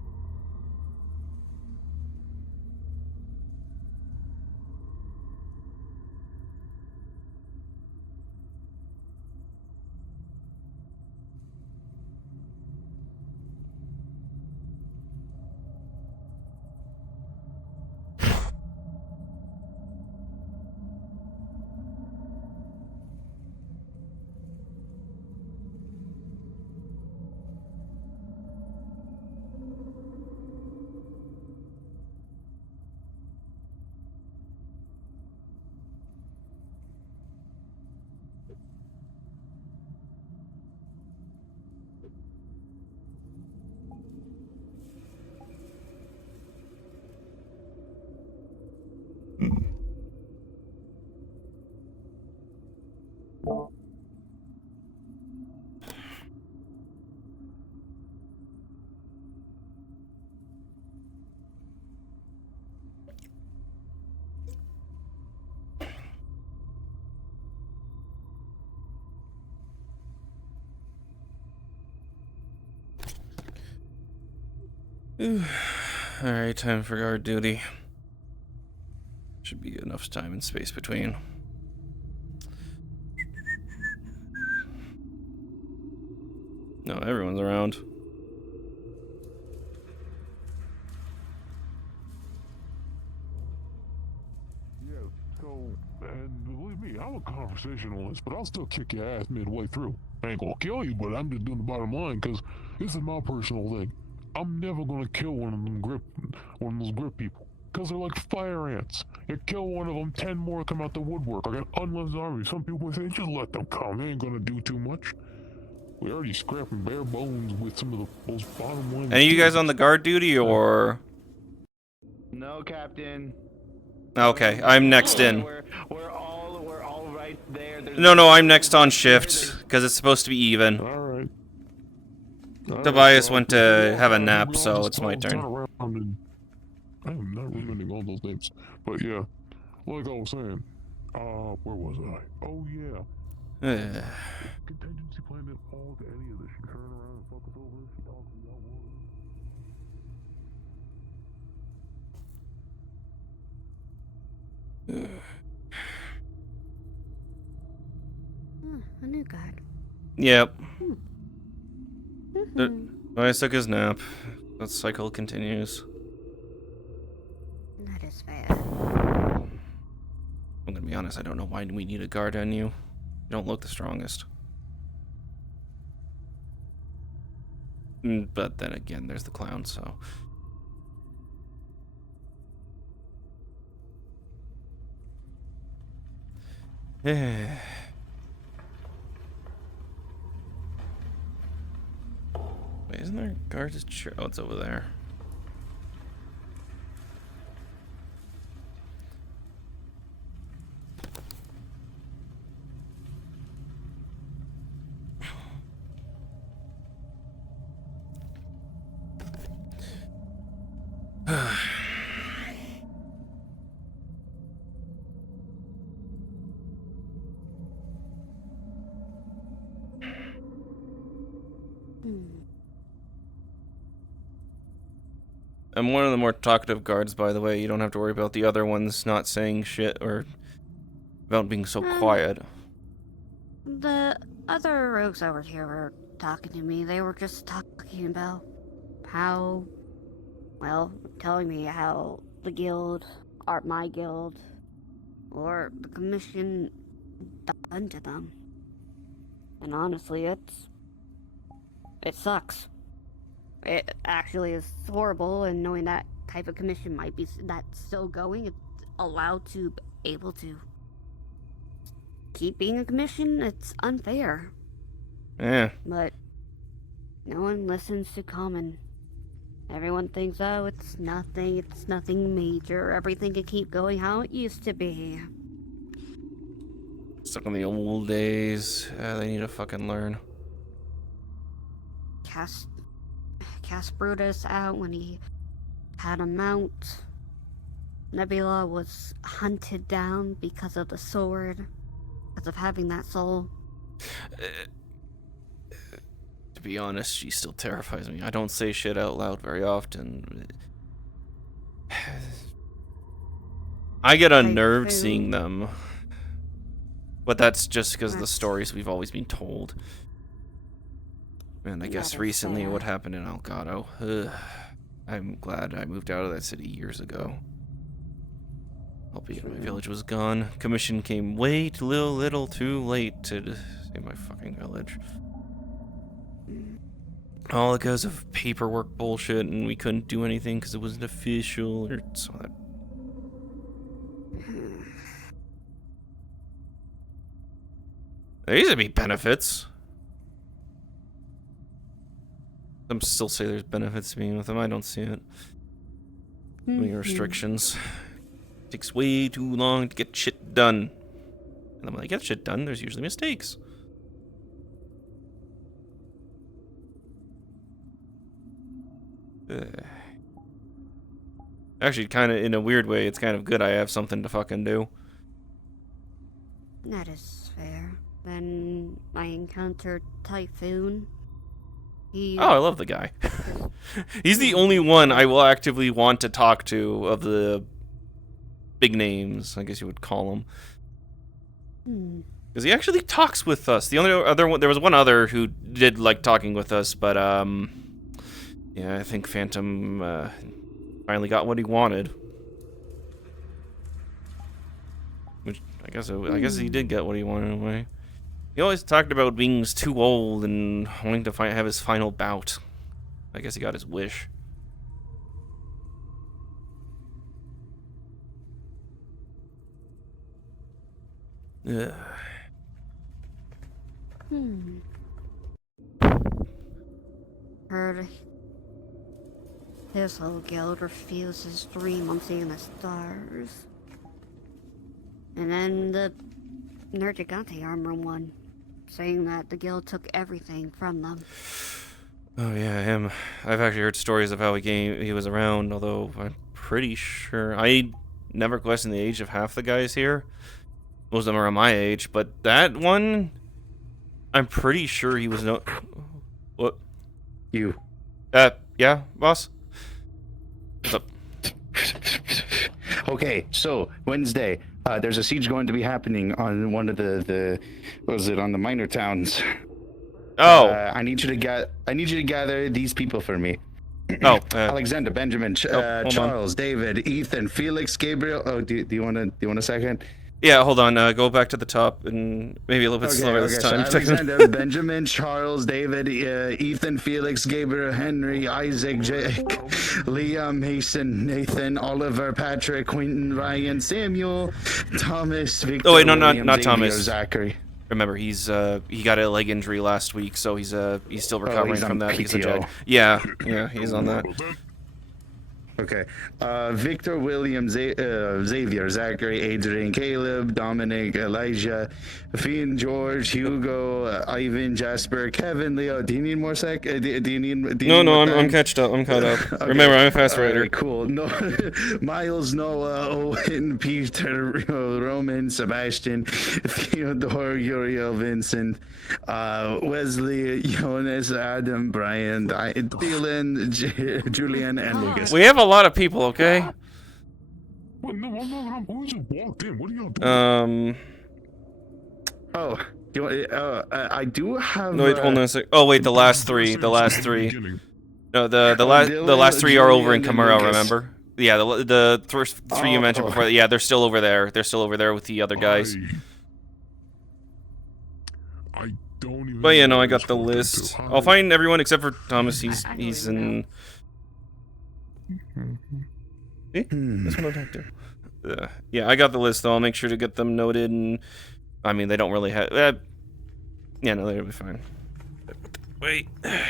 Alright, time for guard duty. Should be enough time and space between. No, everyone's around. Yeah, so, and believe me, I'm a conversationalist, but I'll still kick your ass midway through. I ain't gonna kill you, but I'm just doing the bottom line, because this is my personal thing. I'm never gonna kill one of those grip people. Because they're like fire ants. You kill one of them, 10 more come out the woodwork. I got unlimited army. Some people say, just let them come. They ain't gonna do too much. We already scrapping bare bones with some of the most bottom line. Any of you guys on the guard duty, or? No, Captain. Okay, I'm next in. We're all right there. No, I'm next on shift, because it's supposed to be even. Alright. Tobias went to have a nap, so it's my turn. I am not remembering all those names. But yeah, like I was saying, where was I? Oh yeah. Contingency plan didn't fall to any of this. She turned around and fuck us over. She talked to y'all. A new guard. Yep. Mhm. Tobias took his nap. That cycle continues. That is fair. I'm gonna be honest, I don't know why we need a guard on you. You don't look the strongest. But then again, there's the clown, so. Wait, isn't there a guard's chair? Oh, it's over there. I'm one of the more talkative guards, by the way. You don't have to worry about the other ones not saying shit or about being so quiet. The other rogues over here were talking to me. They were just talking about how, well, telling me how the guild, or my guild, or the commission done to them. And honestly, it sucks. It actually is horrible, and knowing that type of commission might be that's still going, it's allowed to able to keep being a commission. It's unfair. Yeah. But no one listens to common. Everyone thinks, oh, it's nothing major. Everything can keep going how it used to be. Stuck in the old days. They need to fucking learn. Cast Brutus out when he had a mount. Nebula was hunted down because of the sword, because of having that soul. To be honest, she still terrifies me. I don't say shit out loud very often. I get unnerved seeing them. But that's just because of the stories we've always been told. And I guess recently what happened in Elgato. I'm glad I moved out of that city years ago. Albeit my village was gone. Commission came way too little too late to save my fucking village. All because of paperwork bullshit, and we couldn't do anything because it wasn't official or some of that. There used to be benefits. Some still say there's benefits to being with them. I don't see it. Many restrictions. It takes way too long to get shit done. And then when I get shit done, there's usually mistakes. Actually, kind of in a weird way, it's kind of good I have something to fucking do. That is fair. Then I encountered Typhoon. He Oh, I love the guy. He's the only one I will actively want to talk to of the big names, I guess you would call them. Hmm. Because he actually talks with us. The only other one, there was one other who did like talking with us, but yeah, I think Phantom finally got what he wanted. Which I guess he did get what he wanted in a way. He always talked about being too old and wanting to have his final bout. I guess he got his wish. Ugh. Heard his whole guild refuses 3 months in the stars. And then the Nergigante armor won, saying that the guild took everything from them. Oh yeah, him. I've actually heard stories of how he was around, although I'm pretty sure I never questioned the age of half the guys here. Most of them are around my age, but that one, I'm pretty sure he was no. What? You. Yeah, boss. What's up? Okay, so Wednesday, there's a siege going to be happening on one of the what was it, on the minor towns. Oh. I need you to gather these people for me. Oh. Alexander, Benjamin, hold Charles, David, Ethan, Felix, Gabriel. Oh, do you want a second? Yeah, hold on. Go back to the top and maybe a little bit slower this time. So Alexander, Benjamin, Charles, David, Ethan, Felix, Gabriel, Henry, Isaac, Jake, Liam, Mason, Nathan, Oliver, Patrick, Quentin, Ryan, Samuel, Thomas, Victor. Oh wait, no, William, not Xavier, Thomas. Zachary. Remember, he got a leg injury last week, so he's still recovering he's on from that because of PTO. Jack. Yeah, he's on that. Okay. Victor, William, Xavier, Zachary, Adrian, Caleb, Dominic, Elijah, Fiend, George, Hugo, Ivan, Jasper, Kevin, Leo. Do you need more No, I'm catched up. I'm caught up. Okay. Remember, I'm a fast writer. Alright, cool. No, Miles, Noah, Owen, Peter, Roman, Sebastian, Theodore, Uriel, Vincent, Wesley, Jonas, Adam, Brian, Dylan, Julian, and Lucas. We have a lot of people, okay? What? No, we just walked in. What are y'all doing? Oh, do you want, I do have. No, wait, hold on a sec. Oh, wait, the last three. No, the Dylan, last three are over in Julian, and Camaro. Lucas. Remember? Yeah, the first three you mentioned Oh. before. Yeah, they're still over there. They're still over there with the other guys. I don't even. But yeah, no, know I where got this the walked into. list. Hi. I'll find everyone except for Thomas. He's I don't he's even in. Eh? Hmm. That's what I talked to. Yeah, I got the list though. I'll make sure to get them noted. And I mean, they don't really have. Yeah, no, they'll be fine. Wait. Yeah.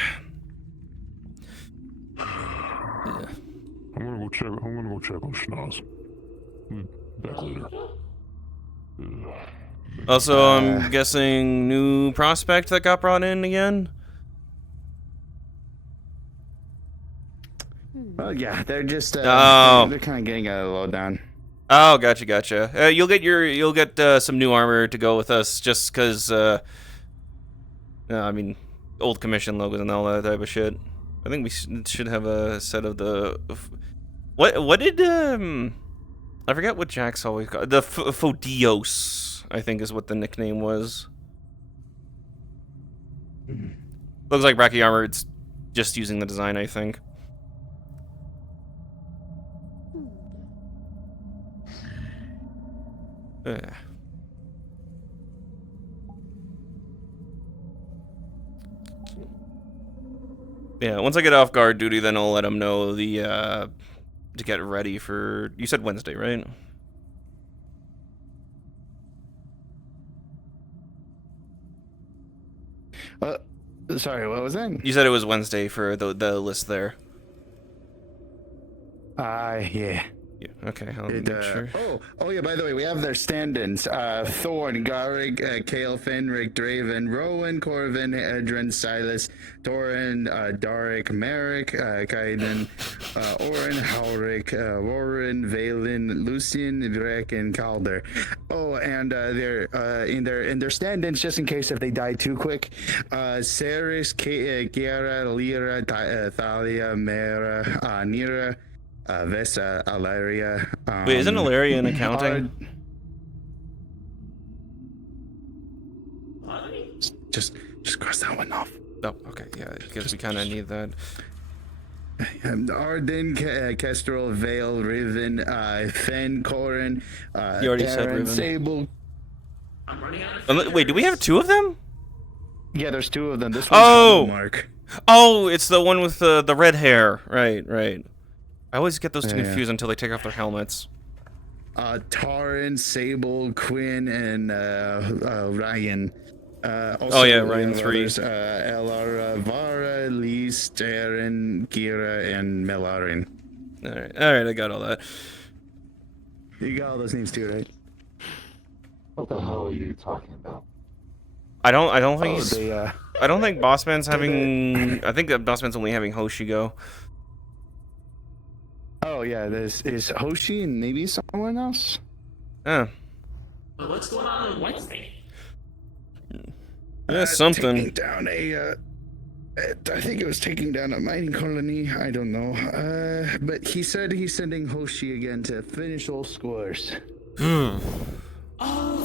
I'm gonna go check on Schnoz. Back later. Also, I'm guessing new prospect that got brought in again. Well, yeah, they're just. Oh. They're kind of getting a lowdown. Oh, gotcha. You'll get some new armor to go with us, just because. I mean, old commission logos and all that type of shit. I think we should have a set of the. What did I forget what Jack's always called the Fodios. I think is what the nickname was. Looks like Bracky armor. It's just using the design, I think. Yeah, once I get off guard duty, then I'll let them know to get ready for. You said Wednesday, right? Sorry, what was that? You said it was Wednesday for the list there. Yeah. Yeah, okay, I'll It, make sure. oh yeah, by the way, we have their stand-ins. Thorn, Garrick, Kale, Fenric, Draven, Rowan, Corvin, Edrin, Silas, Torin, Darik, Merrick, Kaiden, Oren, Haurik, Warren, Valen, Lucian, Vrek, and Calder. Oh, and they're in their stand-ins, just in case if they die too quick. Ceres, Kiara, Lyra, Thalia, Mera, Nira, Vesa, Alaria. Wait, isn't Alaria in accounting? Just cross that one off. Oh, okay, yeah, because we kind of need that. Arden, Kestrel, Vale, Riven, Fen, Corin, You already said Aaron, Riven. Sable. Wait, do we have 2 of them? Yeah, there's 2 of them. This Oh! one's Mark. Oh, it's the one with the red hair. Right. I always get those two Yeah. confused until they take off their helmets. Taran, Sable, Quinn, and Ryan. Oh, yeah, we Ryan have 3. others, Elara, Vara, Lise, Jaren, Gira, and Melarin. All right, I got all that. You got all those names too, right? What the hell are you talking about? I don't think Oh, he's. they, I don't think Bossman's having. I think that Bossman's only having Hoshigo. oh yeah, there's is Hoshi and maybe someone else. Oh, But what's going on on Wednesday? yeah, something. Taking down I think it was taking down a mining colony. I don't know. But he said he's sending Hoshi again to finish all scores. Oh,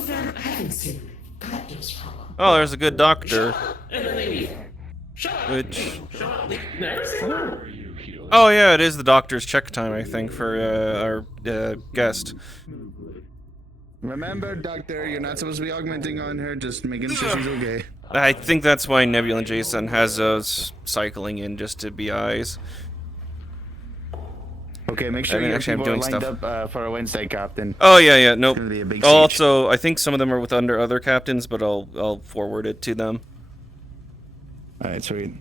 then I haven't seen Captain's problem. Oh, there's a good doctor. And then they leave her. Shut up. Which. Shut up. Never seen her. Oh yeah, it is the doctor's check time. I think for our guest. Remember, Doctor, you're not supposed to be augmenting on her. Just making sure she's okay. I think that's why Nebula and Jason has us cycling in just to be eyes. Okay, make sure I mean, your actually, I'm people are doing lined stuff. up for a Wednesday, Captain. Oh yeah, nope. It's gonna be a big siege. Also, I think some of them are with under other captains, but I'll forward it to them. All right, sweet.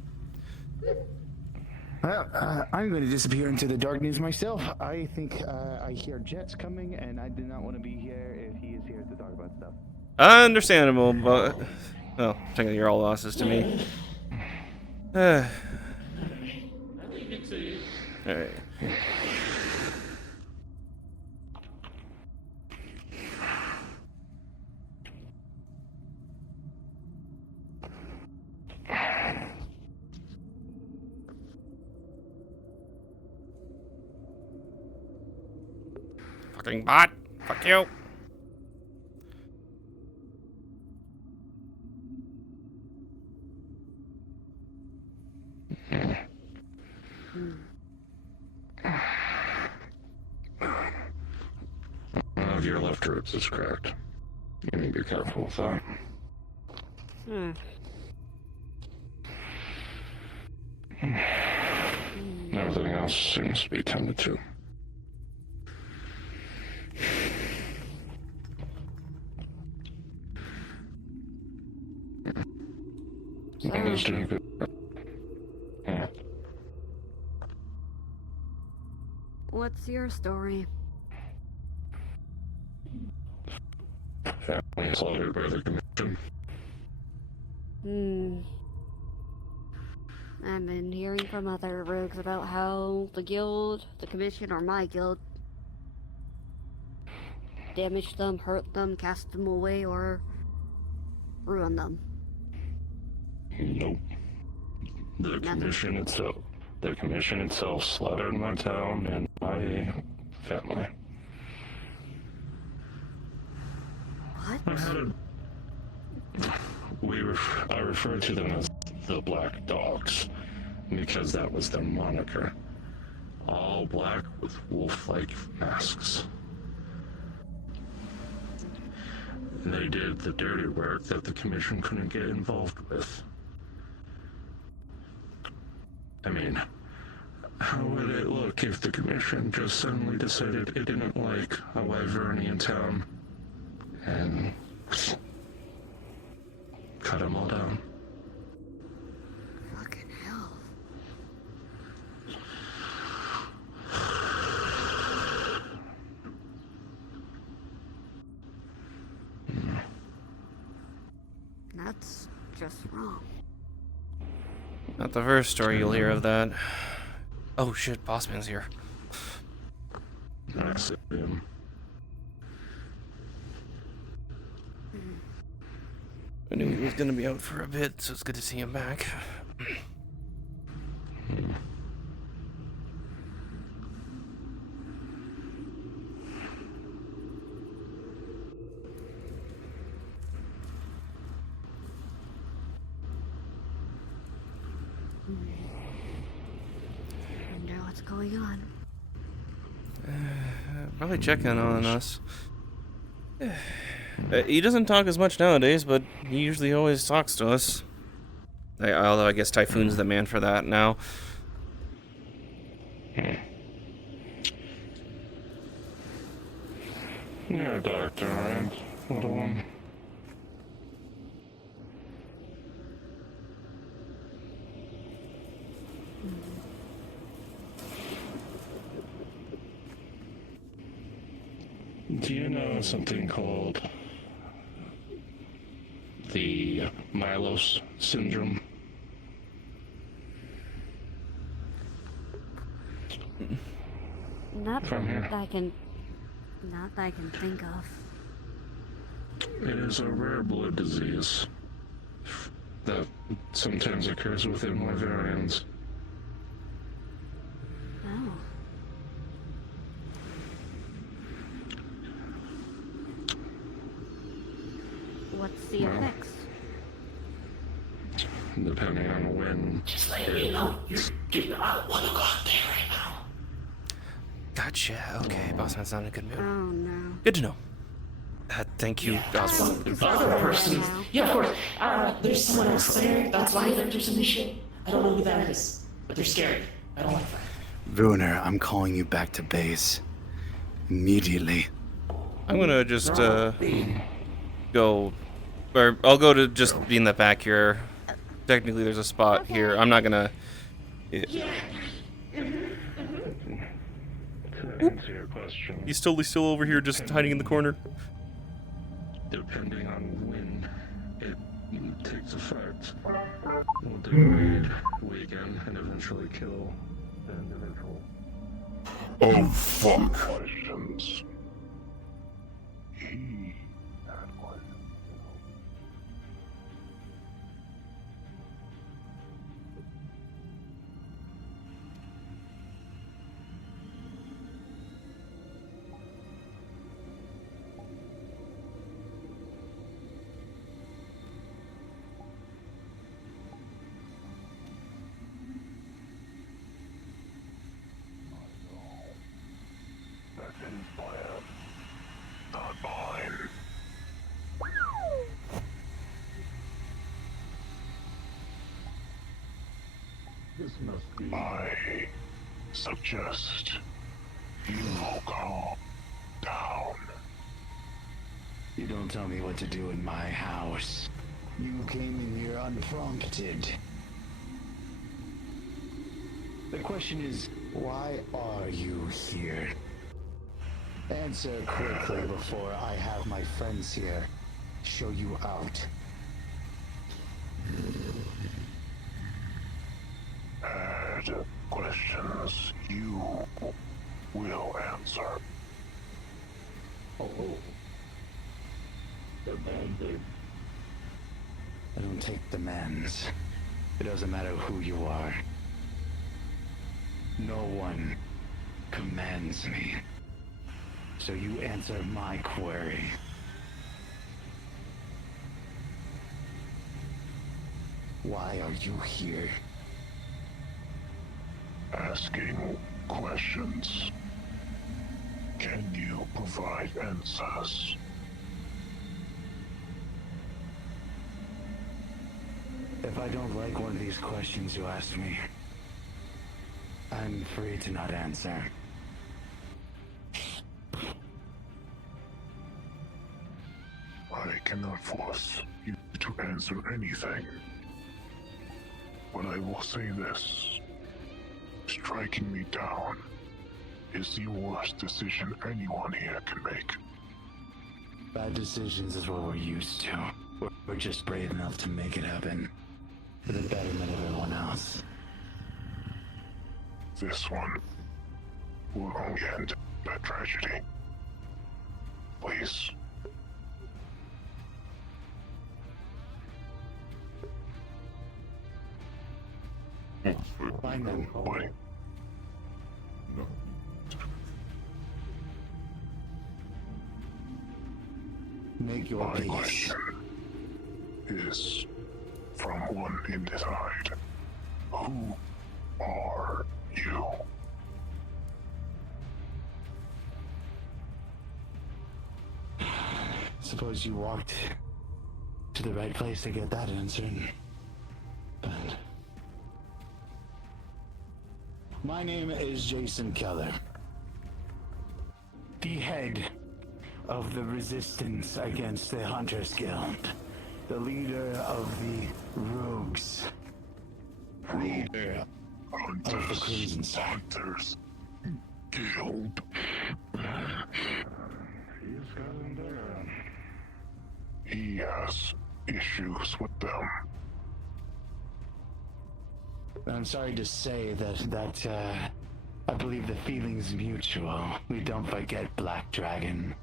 Well, I'm going to disappear into the darkness myself. I think I hear jets coming, and I do not want to be here if he is here to talk about stuff. Understandable, but well, technically you're all losses to me. All right. Fucking bot. Fuck you. One of your left ribs is cracked. You need to be careful with that. Everything else seems to be tended to. I'm just doing good. Yeah. What's your story? Family slaughtered by the commission. I've been hearing from other rogues about how the guild, the commission, or my guild damaged them, hurt them, cast them away, or ruined them. Nope. The commission itself slaughtered my town and my family. What? I refer to them as the Black Dogs because that was their moniker. All black with wolf-like masks. And they did the dirty work that the commission couldn't get involved with. I mean, how would it look if the commission just suddenly decided it didn't like a Wyvernian town and cut them all down? Fucking hell. That's just wrong. Not the first story you'll hear of that. Oh shit, Bossman's here. That's him. I knew he was gonna be out for a bit, so it's good to see him back. Wonder what's going on. Probably checking on us. He doesn't talk as much nowadays, but he usually always talks to us. Although I guess Typhoon's the man for that now. Yeah, Dr. Rand. Little one. Do you know something called the Milos syndrome? Not From here. that I can. Not that I can think of. It is a rare blood disease that sometimes occurs within Wyverians. Oh. What's the Well. effects? Depending on when. Just letting you know, you do not want to go out there right now. Gotcha. Okay, Bossman's not in a good mood. Oh no. Good to know. Thank you, Oswald. The other person. Yeah, of course. There's someone else there. That's why there's an issue. I don't know who that is, but they're scary. I don't like that. Vuner, I'm calling you back to base. Immediately. I'm gonna just go, or I'll go to just be in the back here. Technically, there's a spot here. I'm not gonna. To answer your question, He's still over here, just hiding in the corner. depending on when it takes effect, will degrade, weaken, and eventually kill the individual. Oh, fuck. Questions. He had questions. That's his plan, not mine. This must be. I suggest you calm down. You don't tell me what to do in my house. You came in here unprompted. The question is, why are you here? Answer quickly before I have my friends here show you out. Add questions you will answer. Oh. Demanding. I don't take demands. It doesn't matter who you are. No one commands me. So you answer my query. Why are you here? Asking questions. Can you provide answers? If I don't like one of these questions you asked me, I'm free to not answer. I cannot force you to answer anything. But I will say this. Striking me down is the worst decision anyone here can make. Bad decisions is what we're used to. We're just brave enough to make it happen for the betterment of everyone else. This one will only end that tragedy. Please. Find them. Wait. No. Make your My peace. question is from one inside. Who are you? Suppose you walked to the right place to get that answer. But my name is Jason Keller, the head of the resistance against the Hunters Guild, the leader of the Rogues, leader of the Crimson Star. Hunters Guild. He has issues with them. I'm sorry to say that I believe the feeling's mutual. We don't forget Black Dragon.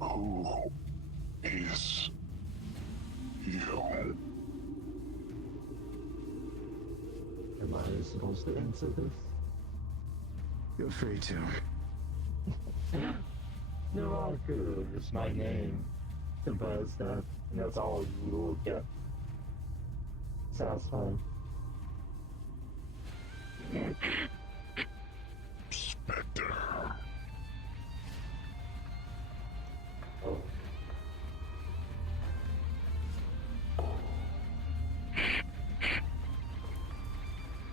Who is you? Am I supposed to answer this? Feel free to. No, it's my name. Confess that, and that's all you will get. Satisfying. Spectre.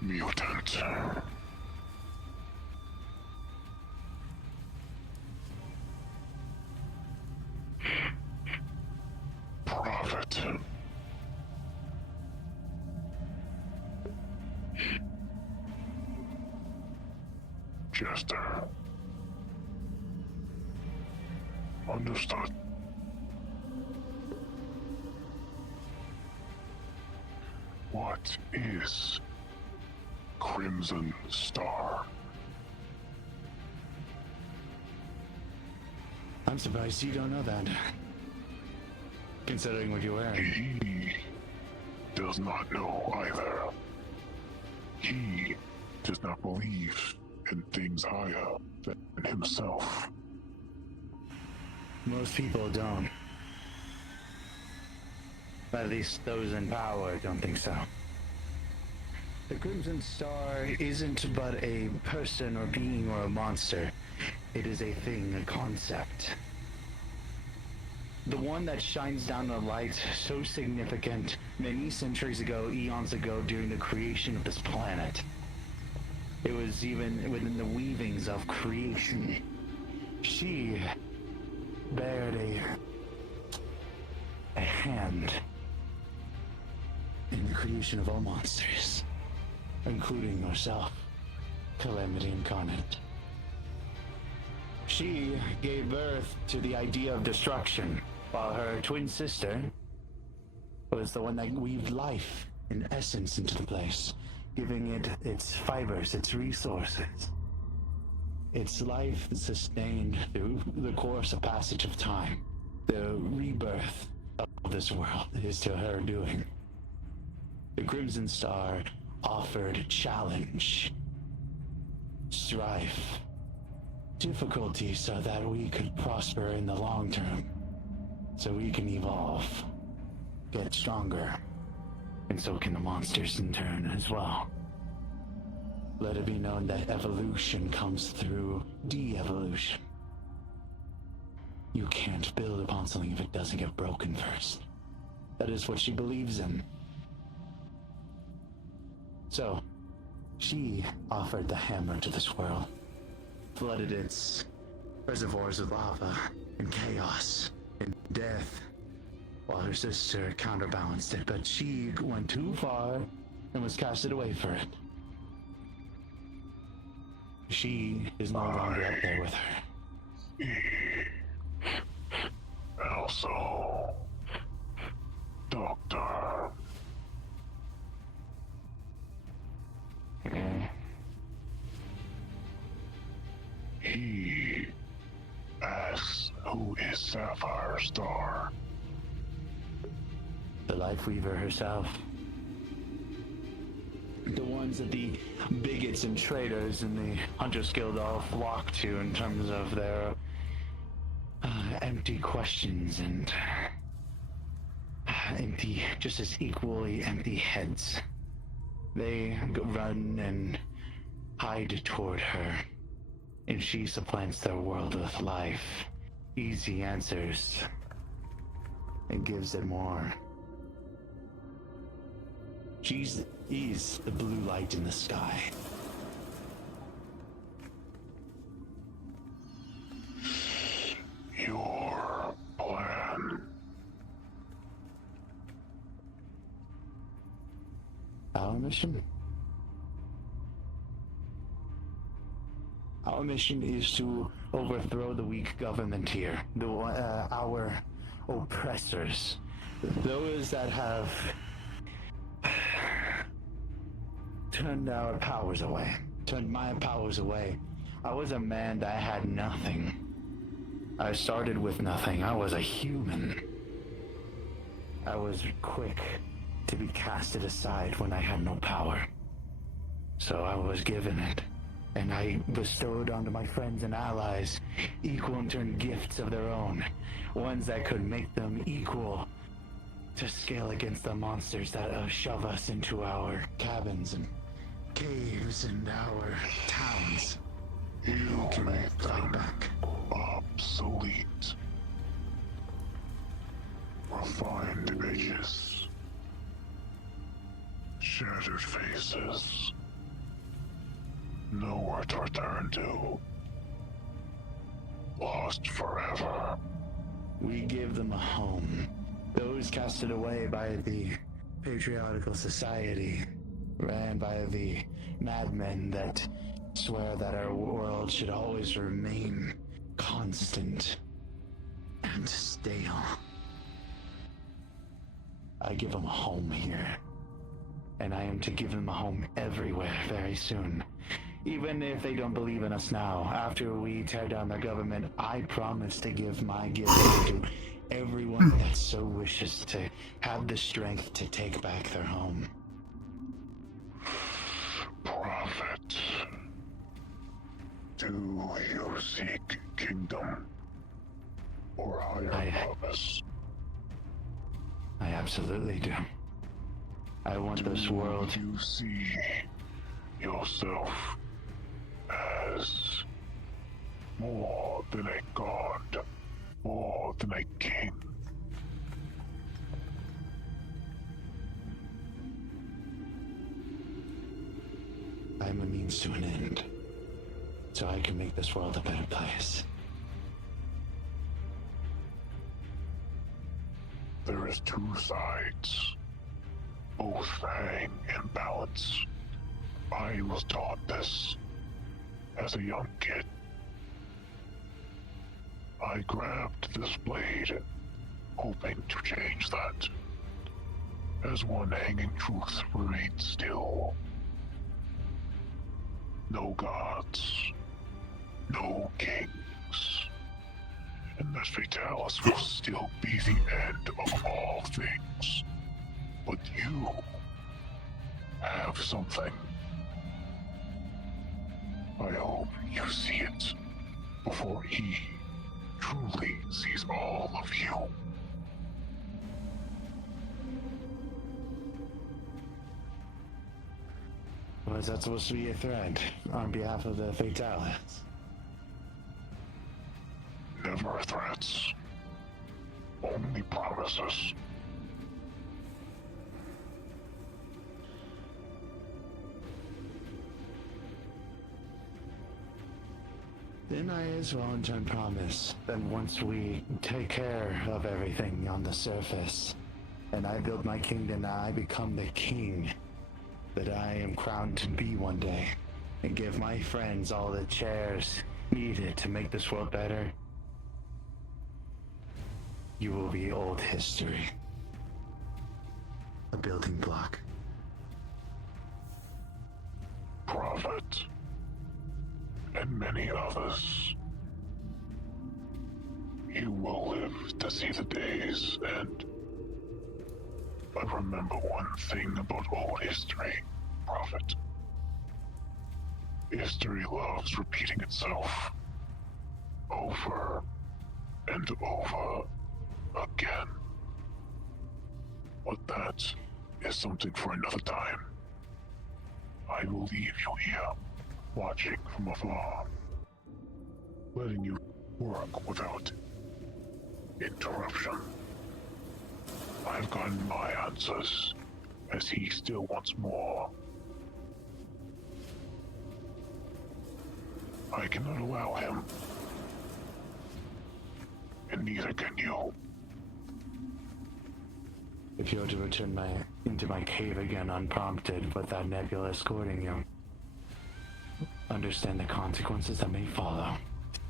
Mutant. Prophet. Jester. Understood. What is Crimson Star? I'm surprised you don't know that. Considering what you're wearing. He does not know either. He does not believe in things higher than himself. Most people don't. At least those in power don't think so. The Crimson Star isn't but a person or being or a monster. It is a thing, a concept. The one that shines down the light so significant many centuries ago, eons ago, during the creation of this planet. It was even within the weavings of creation. She bared a hand in the creation of all monsters, including yourself, Calamity Incarnate. She gave birth to the idea of destruction, while her twin sister was the one that weaved life and essence into the place, giving it its fibers, its resources. Its life sustained through the course of passage of time. The rebirth of this world is to her doing. The Crimson Star offered challenge, strife, difficulty so that we could prosper in the long term, so we can evolve, get stronger, and so can the monsters in turn as well. Let it be known that evolution comes through de-evolution. You can't build upon something if it doesn't get broken first. That is what she believes in. So, she offered the hammer to this world, flooded its reservoirs with lava and chaos and death, while her sister counterbalanced it, but she went too far and was casted away for it. She is no longer up there with her. Also, Doctor. He asks who is Sapphire Star. The Lifeweaver herself. The ones that the bigots and traitors in the Hunters Guild all flock to in terms of their empty questions and empty, just as equally empty heads. They run and hide toward her, and she supplants their world with life, easy answers, and gives it more. She's the blue light in the sky. Your plan. Our mission? Our mission is to overthrow the weak government here, our oppressors, those that have turned our powers away, turned my powers away. I was a man that had nothing. I started with nothing. I was a human. I was quick to be casted aside when I had no power. So I was given it, and I bestowed onto my friends and allies equal in turn gifts of their own, ones that could make them equal to scale against the monsters that shove us into our cabins and caves and our towns. You can fight back. Obsolete. Refined images. Shattered faces. Nowhere to return to. Lost forever. We give them a home. Those casted away by the Patriotical Society, ran by the madmen that swear that our world should always remain constant and stale. I give them a home here, and I am to give them a home everywhere very soon. Even if they don't believe in us now, after we tear down their government, I promise to give my gift to everyone that so wishes to have the strength to take back their home. Prophet. Do you seek kingdom? Or higher purpose? I absolutely do. I want this world. You see yourself as more than a god, more than a king. I'm a means to an end, so I can make this world a better place. There is two sides. Both hang in balance. I was taught this as a young kid. I grabbed this blade, hoping to change that. As one hanging truth remains still. No gods, no kings, and that Fatalis will still be the end of all things. But you have something. I hope you see it before he truly sees all of you. Was that supposed to be a threat on behalf of the Fatalis? Never threats. Only promises. Then I as well in turn promise that once we take care of everything on the surface, and I build my kingdom, I become the king that I am crowned to be one day, and give my friends all the chairs needed to make this world better, You will be old history. A building block. Prophet, and many others. You will live to see the days, and but remember one thing about old history, Prophet. History loves repeating itself over and over again. But that is something for another time. I will leave you here, watching from afar, letting you work without interruption. I've gotten my answers, as he still wants more. I cannot allow him, and neither can you. If you're to return into my cave again unprompted with that nebula escorting you, understand the consequences that may follow.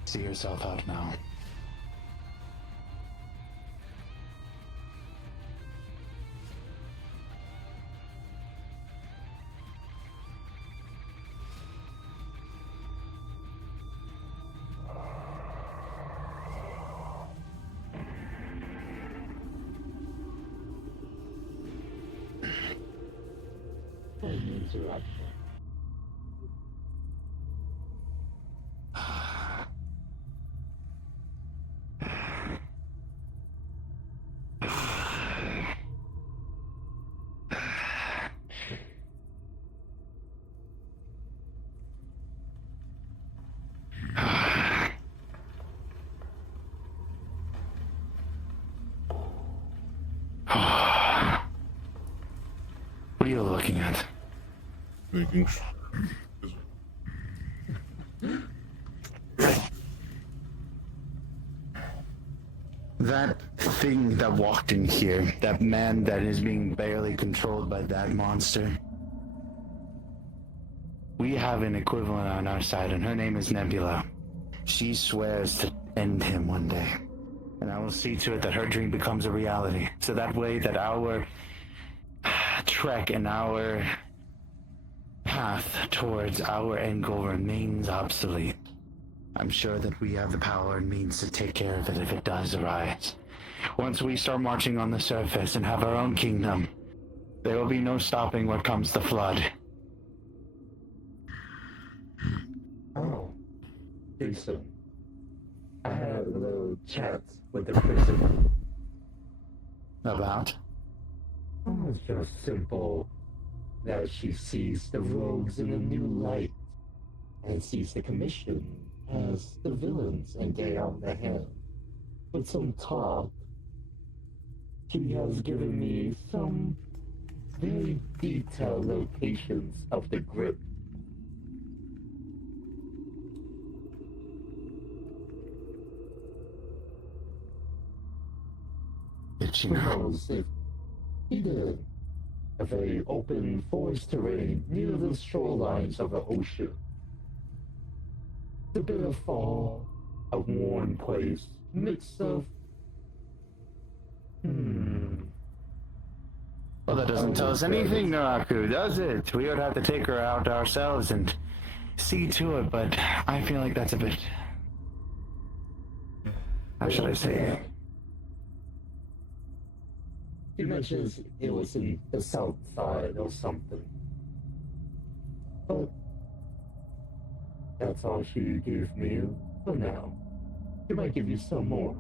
See yourself out now. Interruption. What are you looking at? Making That thing that walked in here, that man that is being barely controlled by that monster. We have an equivalent on our side, and her name is Nebula. She swears to end him one day. And I will see to it that her dream becomes a reality. So that way that our trek and our path towards our end goal remains obsolete. I'm sure that we have the power and means to take care of it if it does arise. Once we start marching on the surface and have our own kingdom, there will be no stopping what comes the flood. Oh, Jason. I had a little chat with the prisoner. About? Oh, it's just simple. That she sees the rogues in a new light, and sees the commission as the villains, and they on the hand. With some talk, she has given me some very detailed locations of the grip. Did she Who know? knows if he did? A very open forest terrain near the shorelines of the ocean. The bit of fall, a worn place, mix of... Well, that doesn't tell us anything, Naraku, does it? We would have to take her out ourselves and see to it, but I feel like that's a bit... How should I say it? He mentions it was in the south side or something. But that's all she gave me for now. She might give you some more.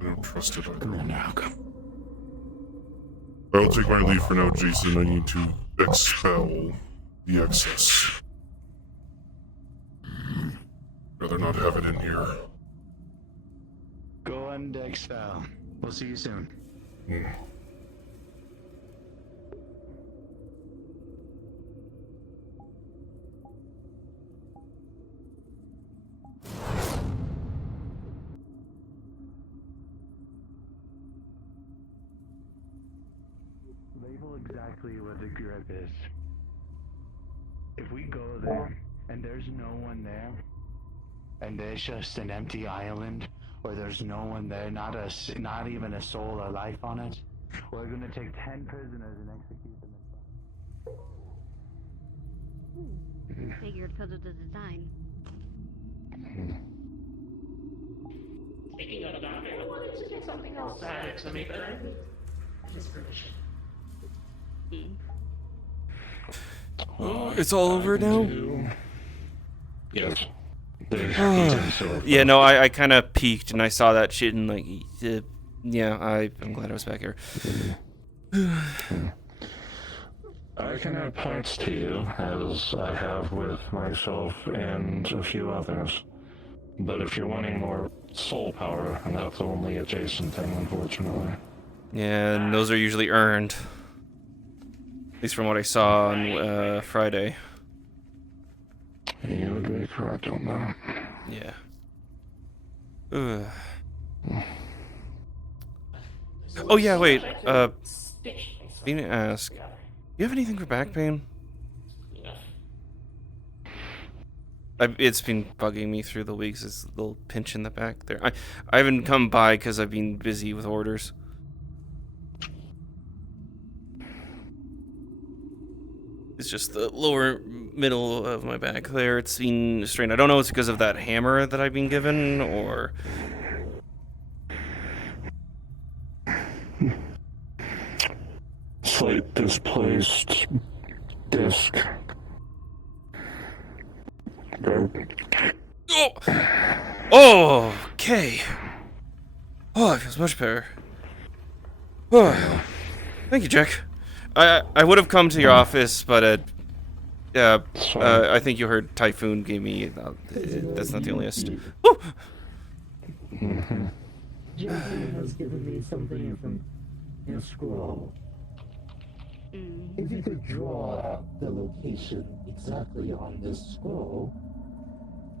I don't trust it. Come on, Naraku. I'll take my leave for now, Jason. I need to expel the excess. Rather not have it in here. Go and expel. We'll see you soon. Label exactly what the grip is. If we go there And there's no one there. And there's just an empty island where there's no one there, not even a soul or life on it. We're gonna take 10 prisoners and execute them inside. Figured because of the design. Speaking of the doctor, I wanted to get something else added to me, but I need his permission. Oh, it's all over now? Yes. Yeah, no, I kind of peeked and I saw that shit and like, yeah, I'm glad I was back here. I can add parts to you, as I have with myself and a few others. But if you're wanting more soul power, that's only a Jason thing, unfortunately. Yeah, and those are usually earned. At least from what I saw on Friday. You would be correct on that. Yeah. Ugh. Oh yeah, wait. Need to ask. Do you have anything for back pain? It's been bugging me through the weeks. This little pinch in the back there. I haven't come by because I've been busy with orders. It's just the lower middle of my back there. It's been strained. I don't know if it's because of that hammer that I've been given or... Slight displaced disc. Oh! Okay. Oh, it feels much better. Oh. Thank you, Jack. I would have come to your office, but I think you heard Typhoon gave me. That's not the only list. Woo! Jason has given me something from his scroll. If you could draw out the location exactly on this scroll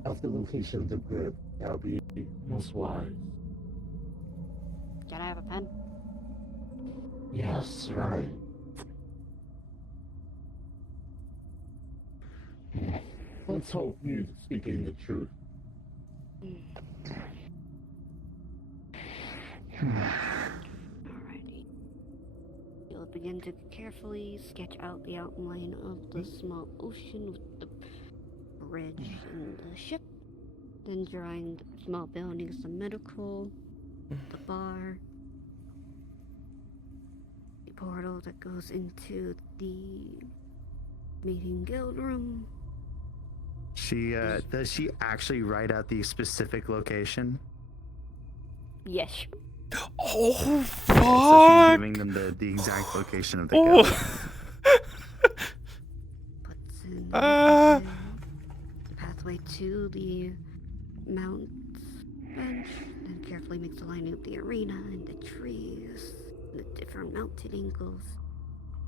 of the location of the grip, that would be most wise. Can I have a pen? Yes, right. Let's hope you're speaking the truth. Alrighty. You'll begin to carefully sketch out the outline of the small ocean with the bridge and the ship. Then drawing the small buildings, the medical, the bar, the portal that goes into the meeting guild room. Does she actually write out the specific location? Yes. Oh, So she's fuck! giving them the exact location of the Oh. guild. Puts in Ah. the pathway to the mount bench, then carefully makes a line of the arena and the trees, and the different mountain angles.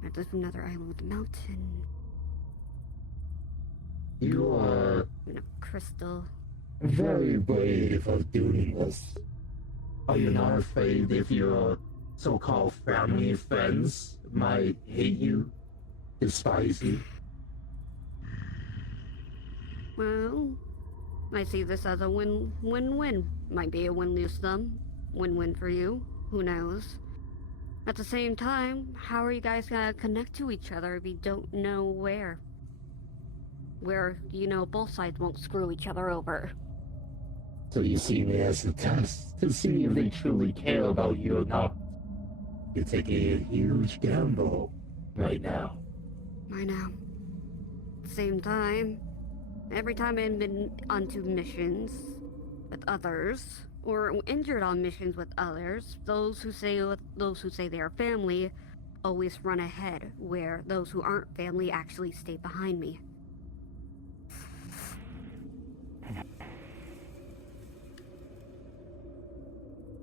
And there's another island with a mountain You are and a crystal. very brave of doing this. Are you not afraid if your so-called family friends might hate you, despise you? Well, I see this as a win-win-win. Might be a win-lose them. Win-win for you. Who knows? At the same time, how are you guys gonna connect to each other if you don't know where? Where, both sides won't screw each other over. So you see me as a test to see if they truly care about you or not. You're taking a huge gamble right now. I know. At the same time, every time I've been onto missions with others, or injured on missions with others, those who say they are family always run ahead, where those who aren't family actually stay behind me.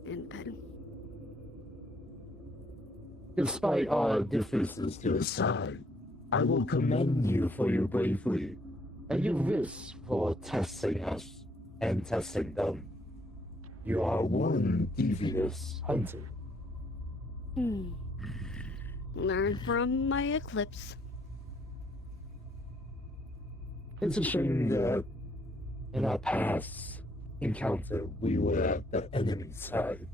In bed. Despite our differences to the side, I will commend you for your bravery and your risk for testing us and testing them. You are one devious hunter. Learn from my eclipse. It's a shame that in our past encounter we were at the enemy side.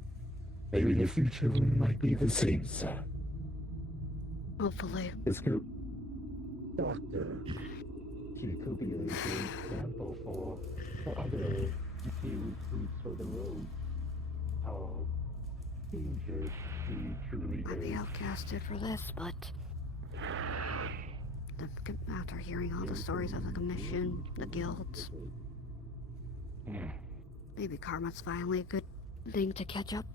Maybe in the future we might be the same side. Hopefully. It's good. Doctor, he could be a good example for other new troops for the road. How dangerous he truly I'd be is. outcasted for this, but after hearing all the stories of the commission, the guilds, maybe karma's finally a good thing to catch up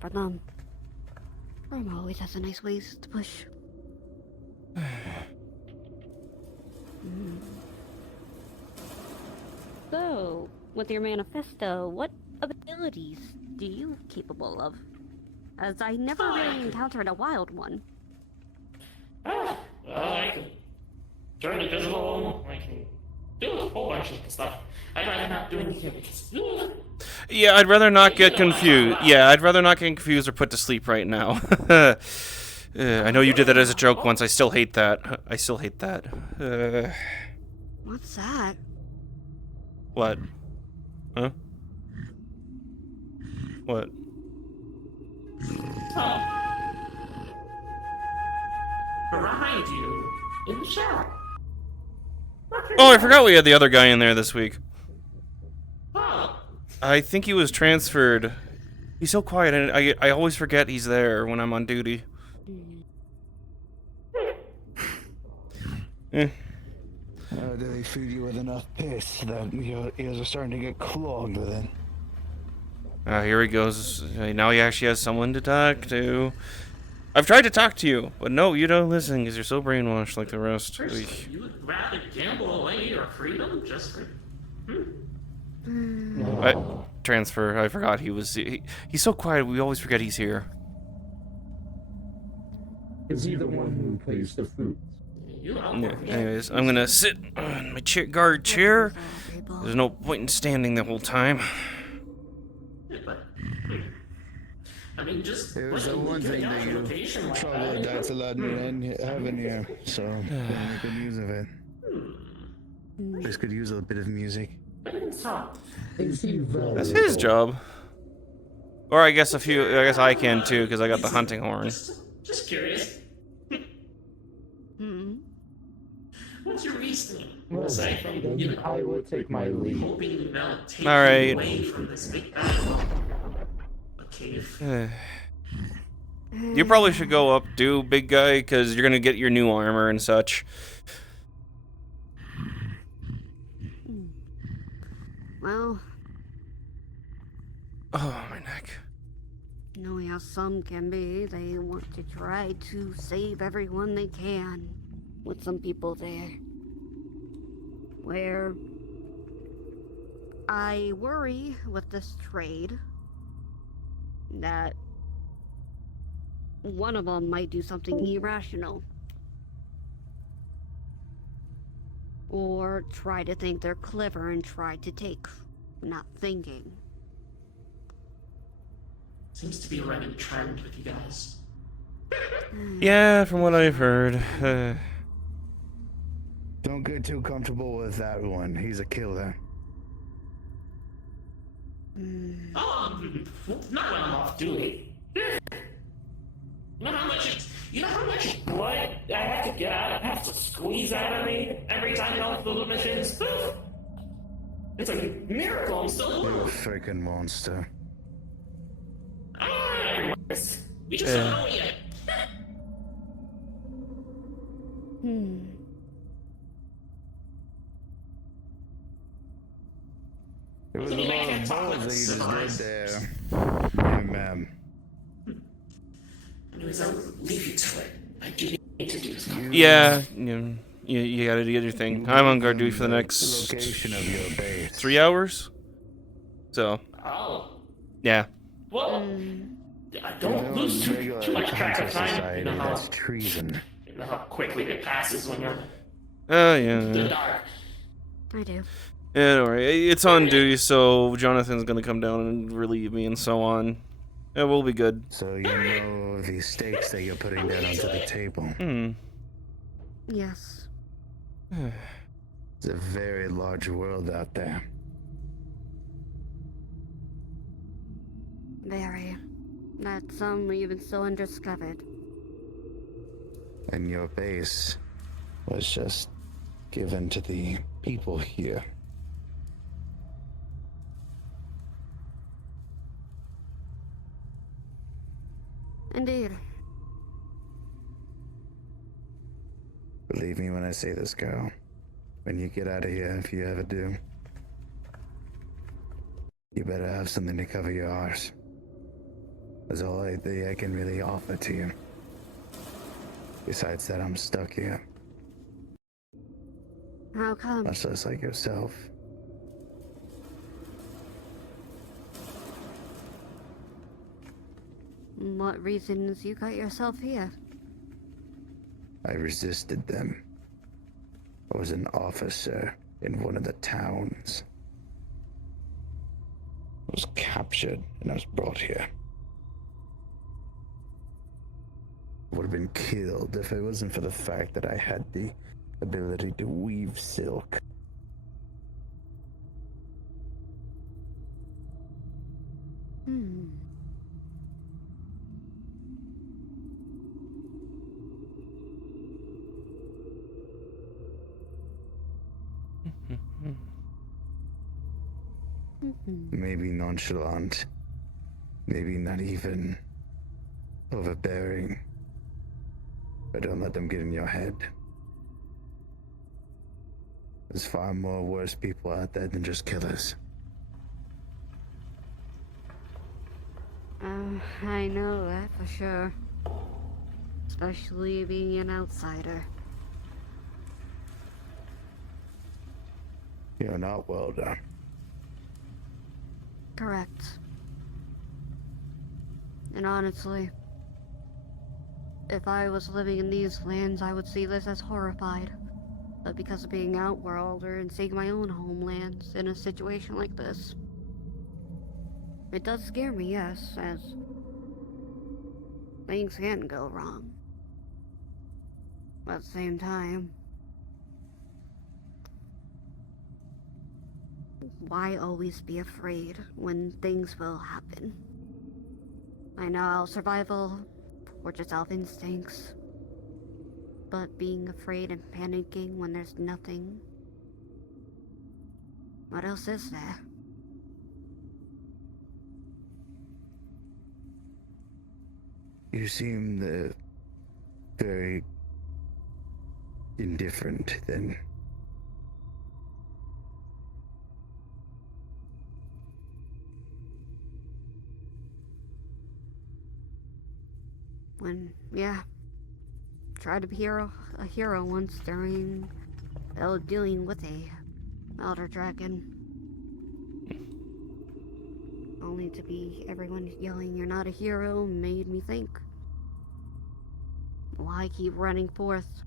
for them. Rome always has a nice ways to push. So, with your manifesto, what abilities do you capable of? As I never really encountered a wild one. I can turn invisible. I can do a whole bunch of stuff. I'd rather not do anything because. Yeah, I'd rather not get confused. Yeah, I'd rather not get confused or put to sleep right now. I know you did that as a joke once. I still hate that. I still hate that. What's that? What? Huh? What? Behind you, in the shower. Oh, I forgot we had the other guy in there this week. Oh, I think he was transferred. He's so quiet, and I always forget he's there when I'm on duty. Eh. Do they feed you with enough piss that your ears are starting to get clogged with it? Here he goes. Now he actually has someone to talk to. I've tried to talk to you, but no, you don't listen because you're so brainwashed like the rest. Eek. you would rather gamble away your freedom just for. Transfer. I forgot he was. He's so quiet. We always forget he's here. Is he the one who plays the flute? You know. Yeah. Anyways, I'm gonna sit on my guard chair. There's no point in standing the whole time. But, I mean, just. It was the one thing that you troubled that's allowed me in heaven here, so gotta make good use of it. This could use a bit of music. Is he very That's his job. Or I guess I can too because I got the hunting horn. Just curious. What's your reasoning? Well, Aside from, you know, I will take my leave. hoping they'll take All right. you away from this big battle. A cave. You probably should go up, big guy, because you're gonna get your new armor and such. Well, Oh, my neck. knowing how some can be, they want to try to save everyone they can. With some people there. Where I worry with this trade that one of them might do something irrational. Or try to think they're clever and try to take, not thinking. Seems to be a running trend with you guys. Yeah, from what I've heard. Don't get too comfortable with that one. He's a killer. Oh, not when I'm off duty. You know how much blood I have to get out, I have to squeeze out of me every time I go through the missions? It's a miracle I'm still You alive. freaking monster. We just don't know yet. It was a lot of balls that you just did there. Yeah, ma'am. Anyways, I'll leave you to it. I do need to do something. Yeah, you gotta do your thing. I'm on guard duty for the next Location of your base. 3 hours. So, Oh, yeah. well, I don't lose too much track of time. Society, that's treason. You know how quickly it passes when you're Oh, in the yeah. dark. I do. Yeah, don't worry. It's on duty, so Jonathan's gonna come down and relieve me and so on. Yeah, we'll be good. So you know the stakes that you're putting down onto the table. Hmm. Yes. It's a very large world out there. Very. That some even still undiscovered. And your base was just given to the people here. Indeed. Believe me when I say this, girl. When you get out of here, if you ever do, you better have something to cover your arse. That's all I think I can really offer to you. Besides that, I'm stuck here. How come? Much less like yourself. What reasons you got yourself here? I resisted them. I was an officer in one of the towns. I was captured and I was brought here. I would have been killed if it wasn't for the fact that I had the ability to weave silk. Hmm. Maybe nonchalant. Maybe not even overbearing. But don't let them get in your head. There's far more worse people out there than just killers. I know that for sure. Especially being an outsider. You're not well done. Correct. And honestly, if I was living in these lands, I would see this as horrified. But because of being outworlder and seeing my own homelands in a situation like this, it does scare me, yes, as things can go wrong. But at the same time, why always be afraid when things will happen? I know our survival or just self-instincts, but being afraid and panicking when there's nothing, what else is there? You seem very indifferent then. Yeah, tried to be a hero once during dealing with a elder dragon. Only to be everyone yelling you're not a hero made me think. Why keep running forth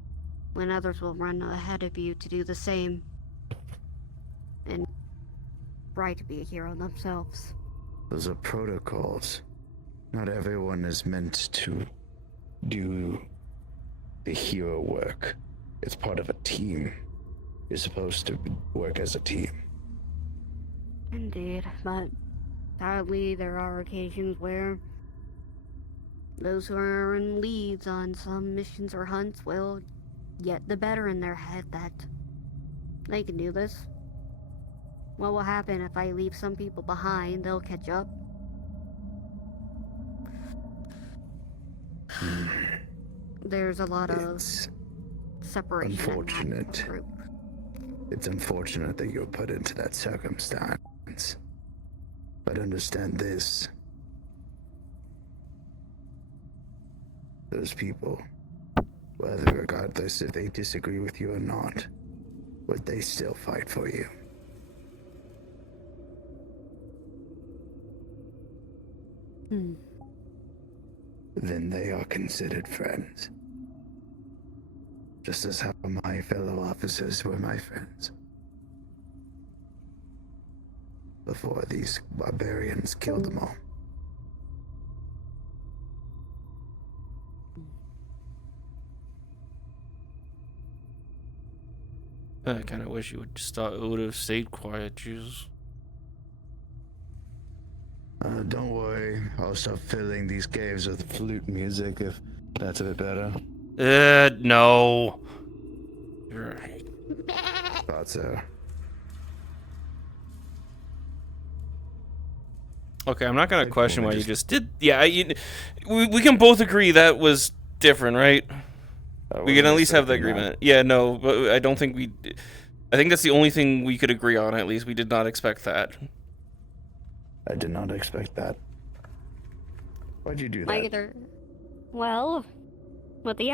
when others will run ahead of you to do the same and try to be a hero themselves? Those are protocols. Not everyone is meant to do the hero work. It's part of a team. You're supposed to work as a team. Indeed, but sadly there are occasions where those who are in leads on some missions or hunts will get the better in their head that they can do this. What will happen if I leave some people behind? They'll catch up. There's a lot of It's separation in that unfortunate. group. It's unfortunate that you're put into that circumstance. But understand this. Those people, whether regardless if they disagree with you or not, would they still fight for you? Then they are considered friends. Just as how my fellow officers were my friends. Before these barbarians killed them all. I kind of wish you would would have stayed quiet, Jesus. Don't worry, I'll start filling these caves with flute music if that's a bit better. No. Thought so. Okay, I'm not gonna Like, question well, why we you just- just did. Yeah, we can both agree that was different, right? We can at least have the agreement. Yeah, no, but I don't think we. I think that's the only thing we could agree on. At least we did not expect that. I did not expect that. Why'd you do that? Either, well, with the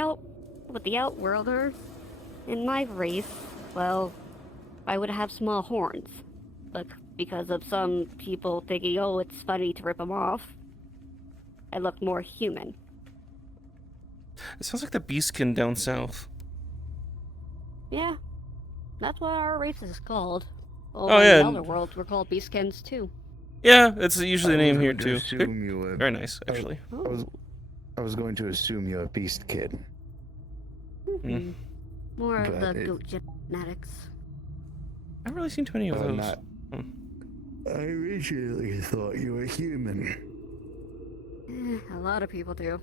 outworlders in my race, well, I would have small horns, but because of some people thinking, oh, it's funny to rip them off, I look more human. It sounds like the Beastkin down south. Yeah, that's what our race is called. Oh, Over yeah. in the other worlds, we're called Beastkins too. Yeah, it's usually the I name was here going to too. assume you were. Very nice, actually. I was going to assume you're a beast kid. Hmm. More of But the it- goat genetics. I haven't really seen too many of But those. not. I originally thought you were human. A lot of people do.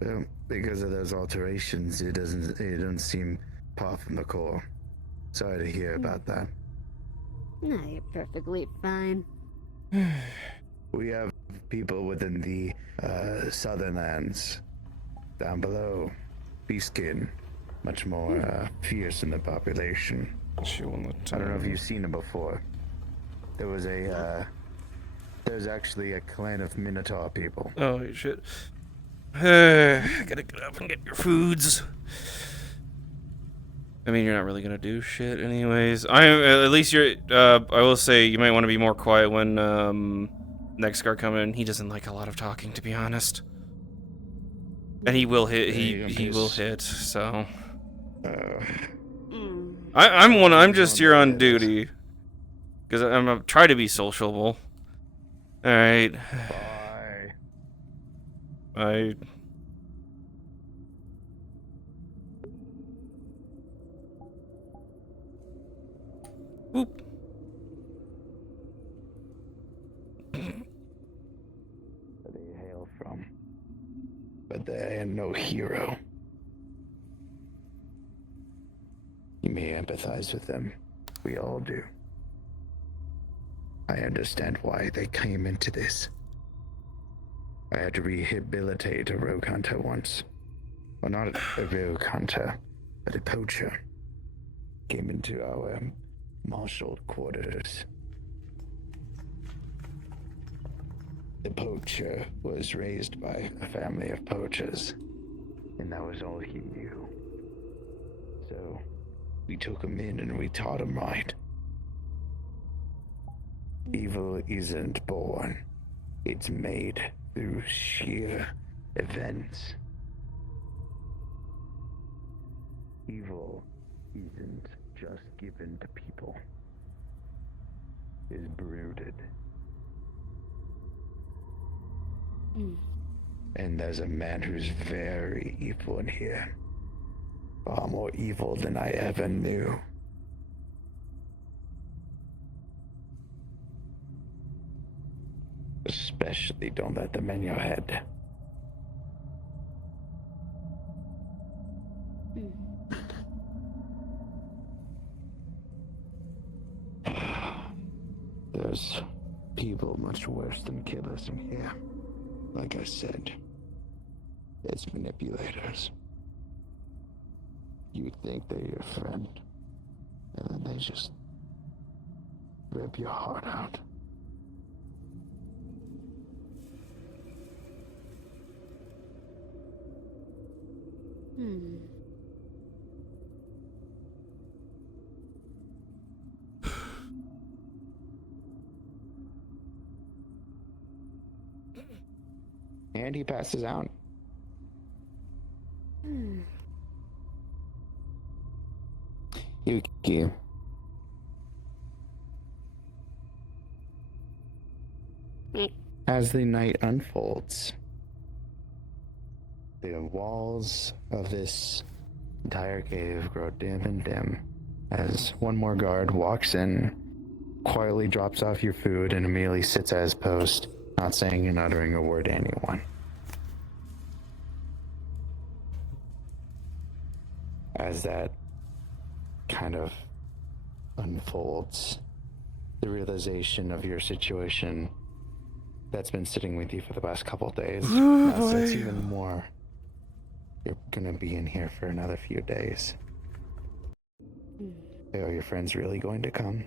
Well, because of those alterations, it doesn't seem par from the core. Sorry to hear about that. No, you're perfectly fine. We have people within the southern lands down below. Beastkin, much more fierce in the population. I don't know if you've seen them before. There was there's actually a clan of Minotaur people. Oh shit! I gotta get up and get your foods. I mean, you're not really gonna do shit, anyways. At least you're. I will say you might want to be more quiet when next guard come in. He doesn't like a lot of talking, to be honest. And he will hit. He will hit. So. I'm just here on duty because I'm try to be sociable. All right. Bye. Whoop. Where they hail from. But they are no hero. You may empathize with them. We all do. I understand why they came into this. I had to rehabilitate a rogue hunter once. Well, not a rogue hunter, but a poacher. Came into our marshaled quarters. The poacher was raised by a family of poachers, and that was all he knew. So, we took him in and we taught him right. Evil isn't born. It's made through sheer events. Evil isn't just given to people. It's brooded. And there's a man who's very evil in here. Far more evil than I ever knew. Especially don't let them in your head. There's people much worse than killers in here. Like I said, it's manipulators. You think they're your friend, and then they just rip your heart out. And he passes out. Yuki. As the night unfolds, the walls of this Entire cave grow dim and dim as one more guard walks in, quietly drops off your food, and immediately sits at his post, not saying and uttering a word to anyone. As that kind of unfolds, the realization of your situation that's been sitting with you for the past couple days now sits even more. You're gonna be in here for another few days. Are your friends really going to come?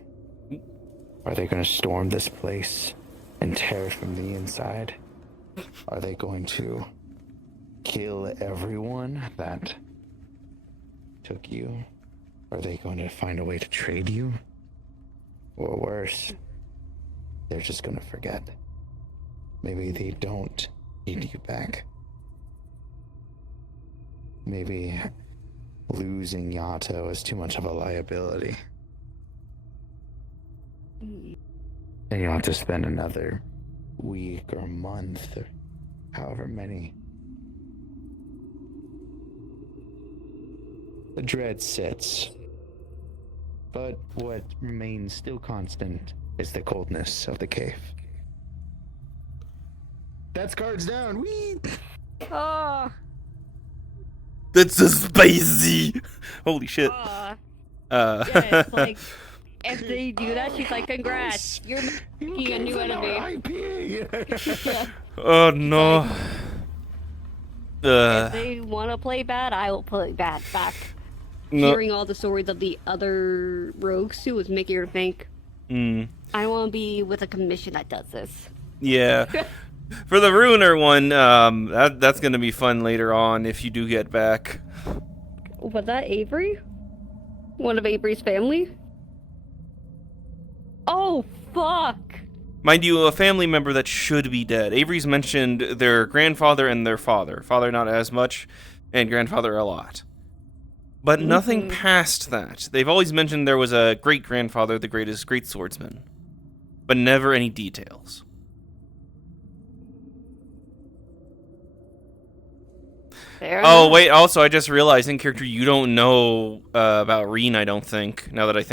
Are they going to storm this place and tear it from the inside? Are they going to kill everyone that took you? Are they going to find a way to trade you? Or worse, they're just going to forget. Maybe they don't need you back. Maybe losing Yato is too much of a liability. And you'll have to spend another week or month or however many. The dread sits. But what remains still constant is the coldness of the cave. That's cards down. Whee! Oh, That's so spicy. Holy shit. yeah, it's like, if they do that, she's like, congrats, you're making a new enemy. Oh no. If they want to play bad, I will play bad back. No. Hearing all the stories of the other rogues too was making her think, I want to be with a commission that does this. Yeah. For the Ruiner one, that's gonna be fun later on if you do get back. Was that Avery? One of Avery's family? Oh, fuck! Mind you, a family member that should be dead. Avery's mentioned their grandfather and their father. Father not as much, and grandfather a lot. But nothing past that. They've always mentioned there was a great-grandfather, the greatest great swordsman. But never any details. Fair Oh, enough. wait, also, I just realized in character you don't know about Reen, I don't think, now that I think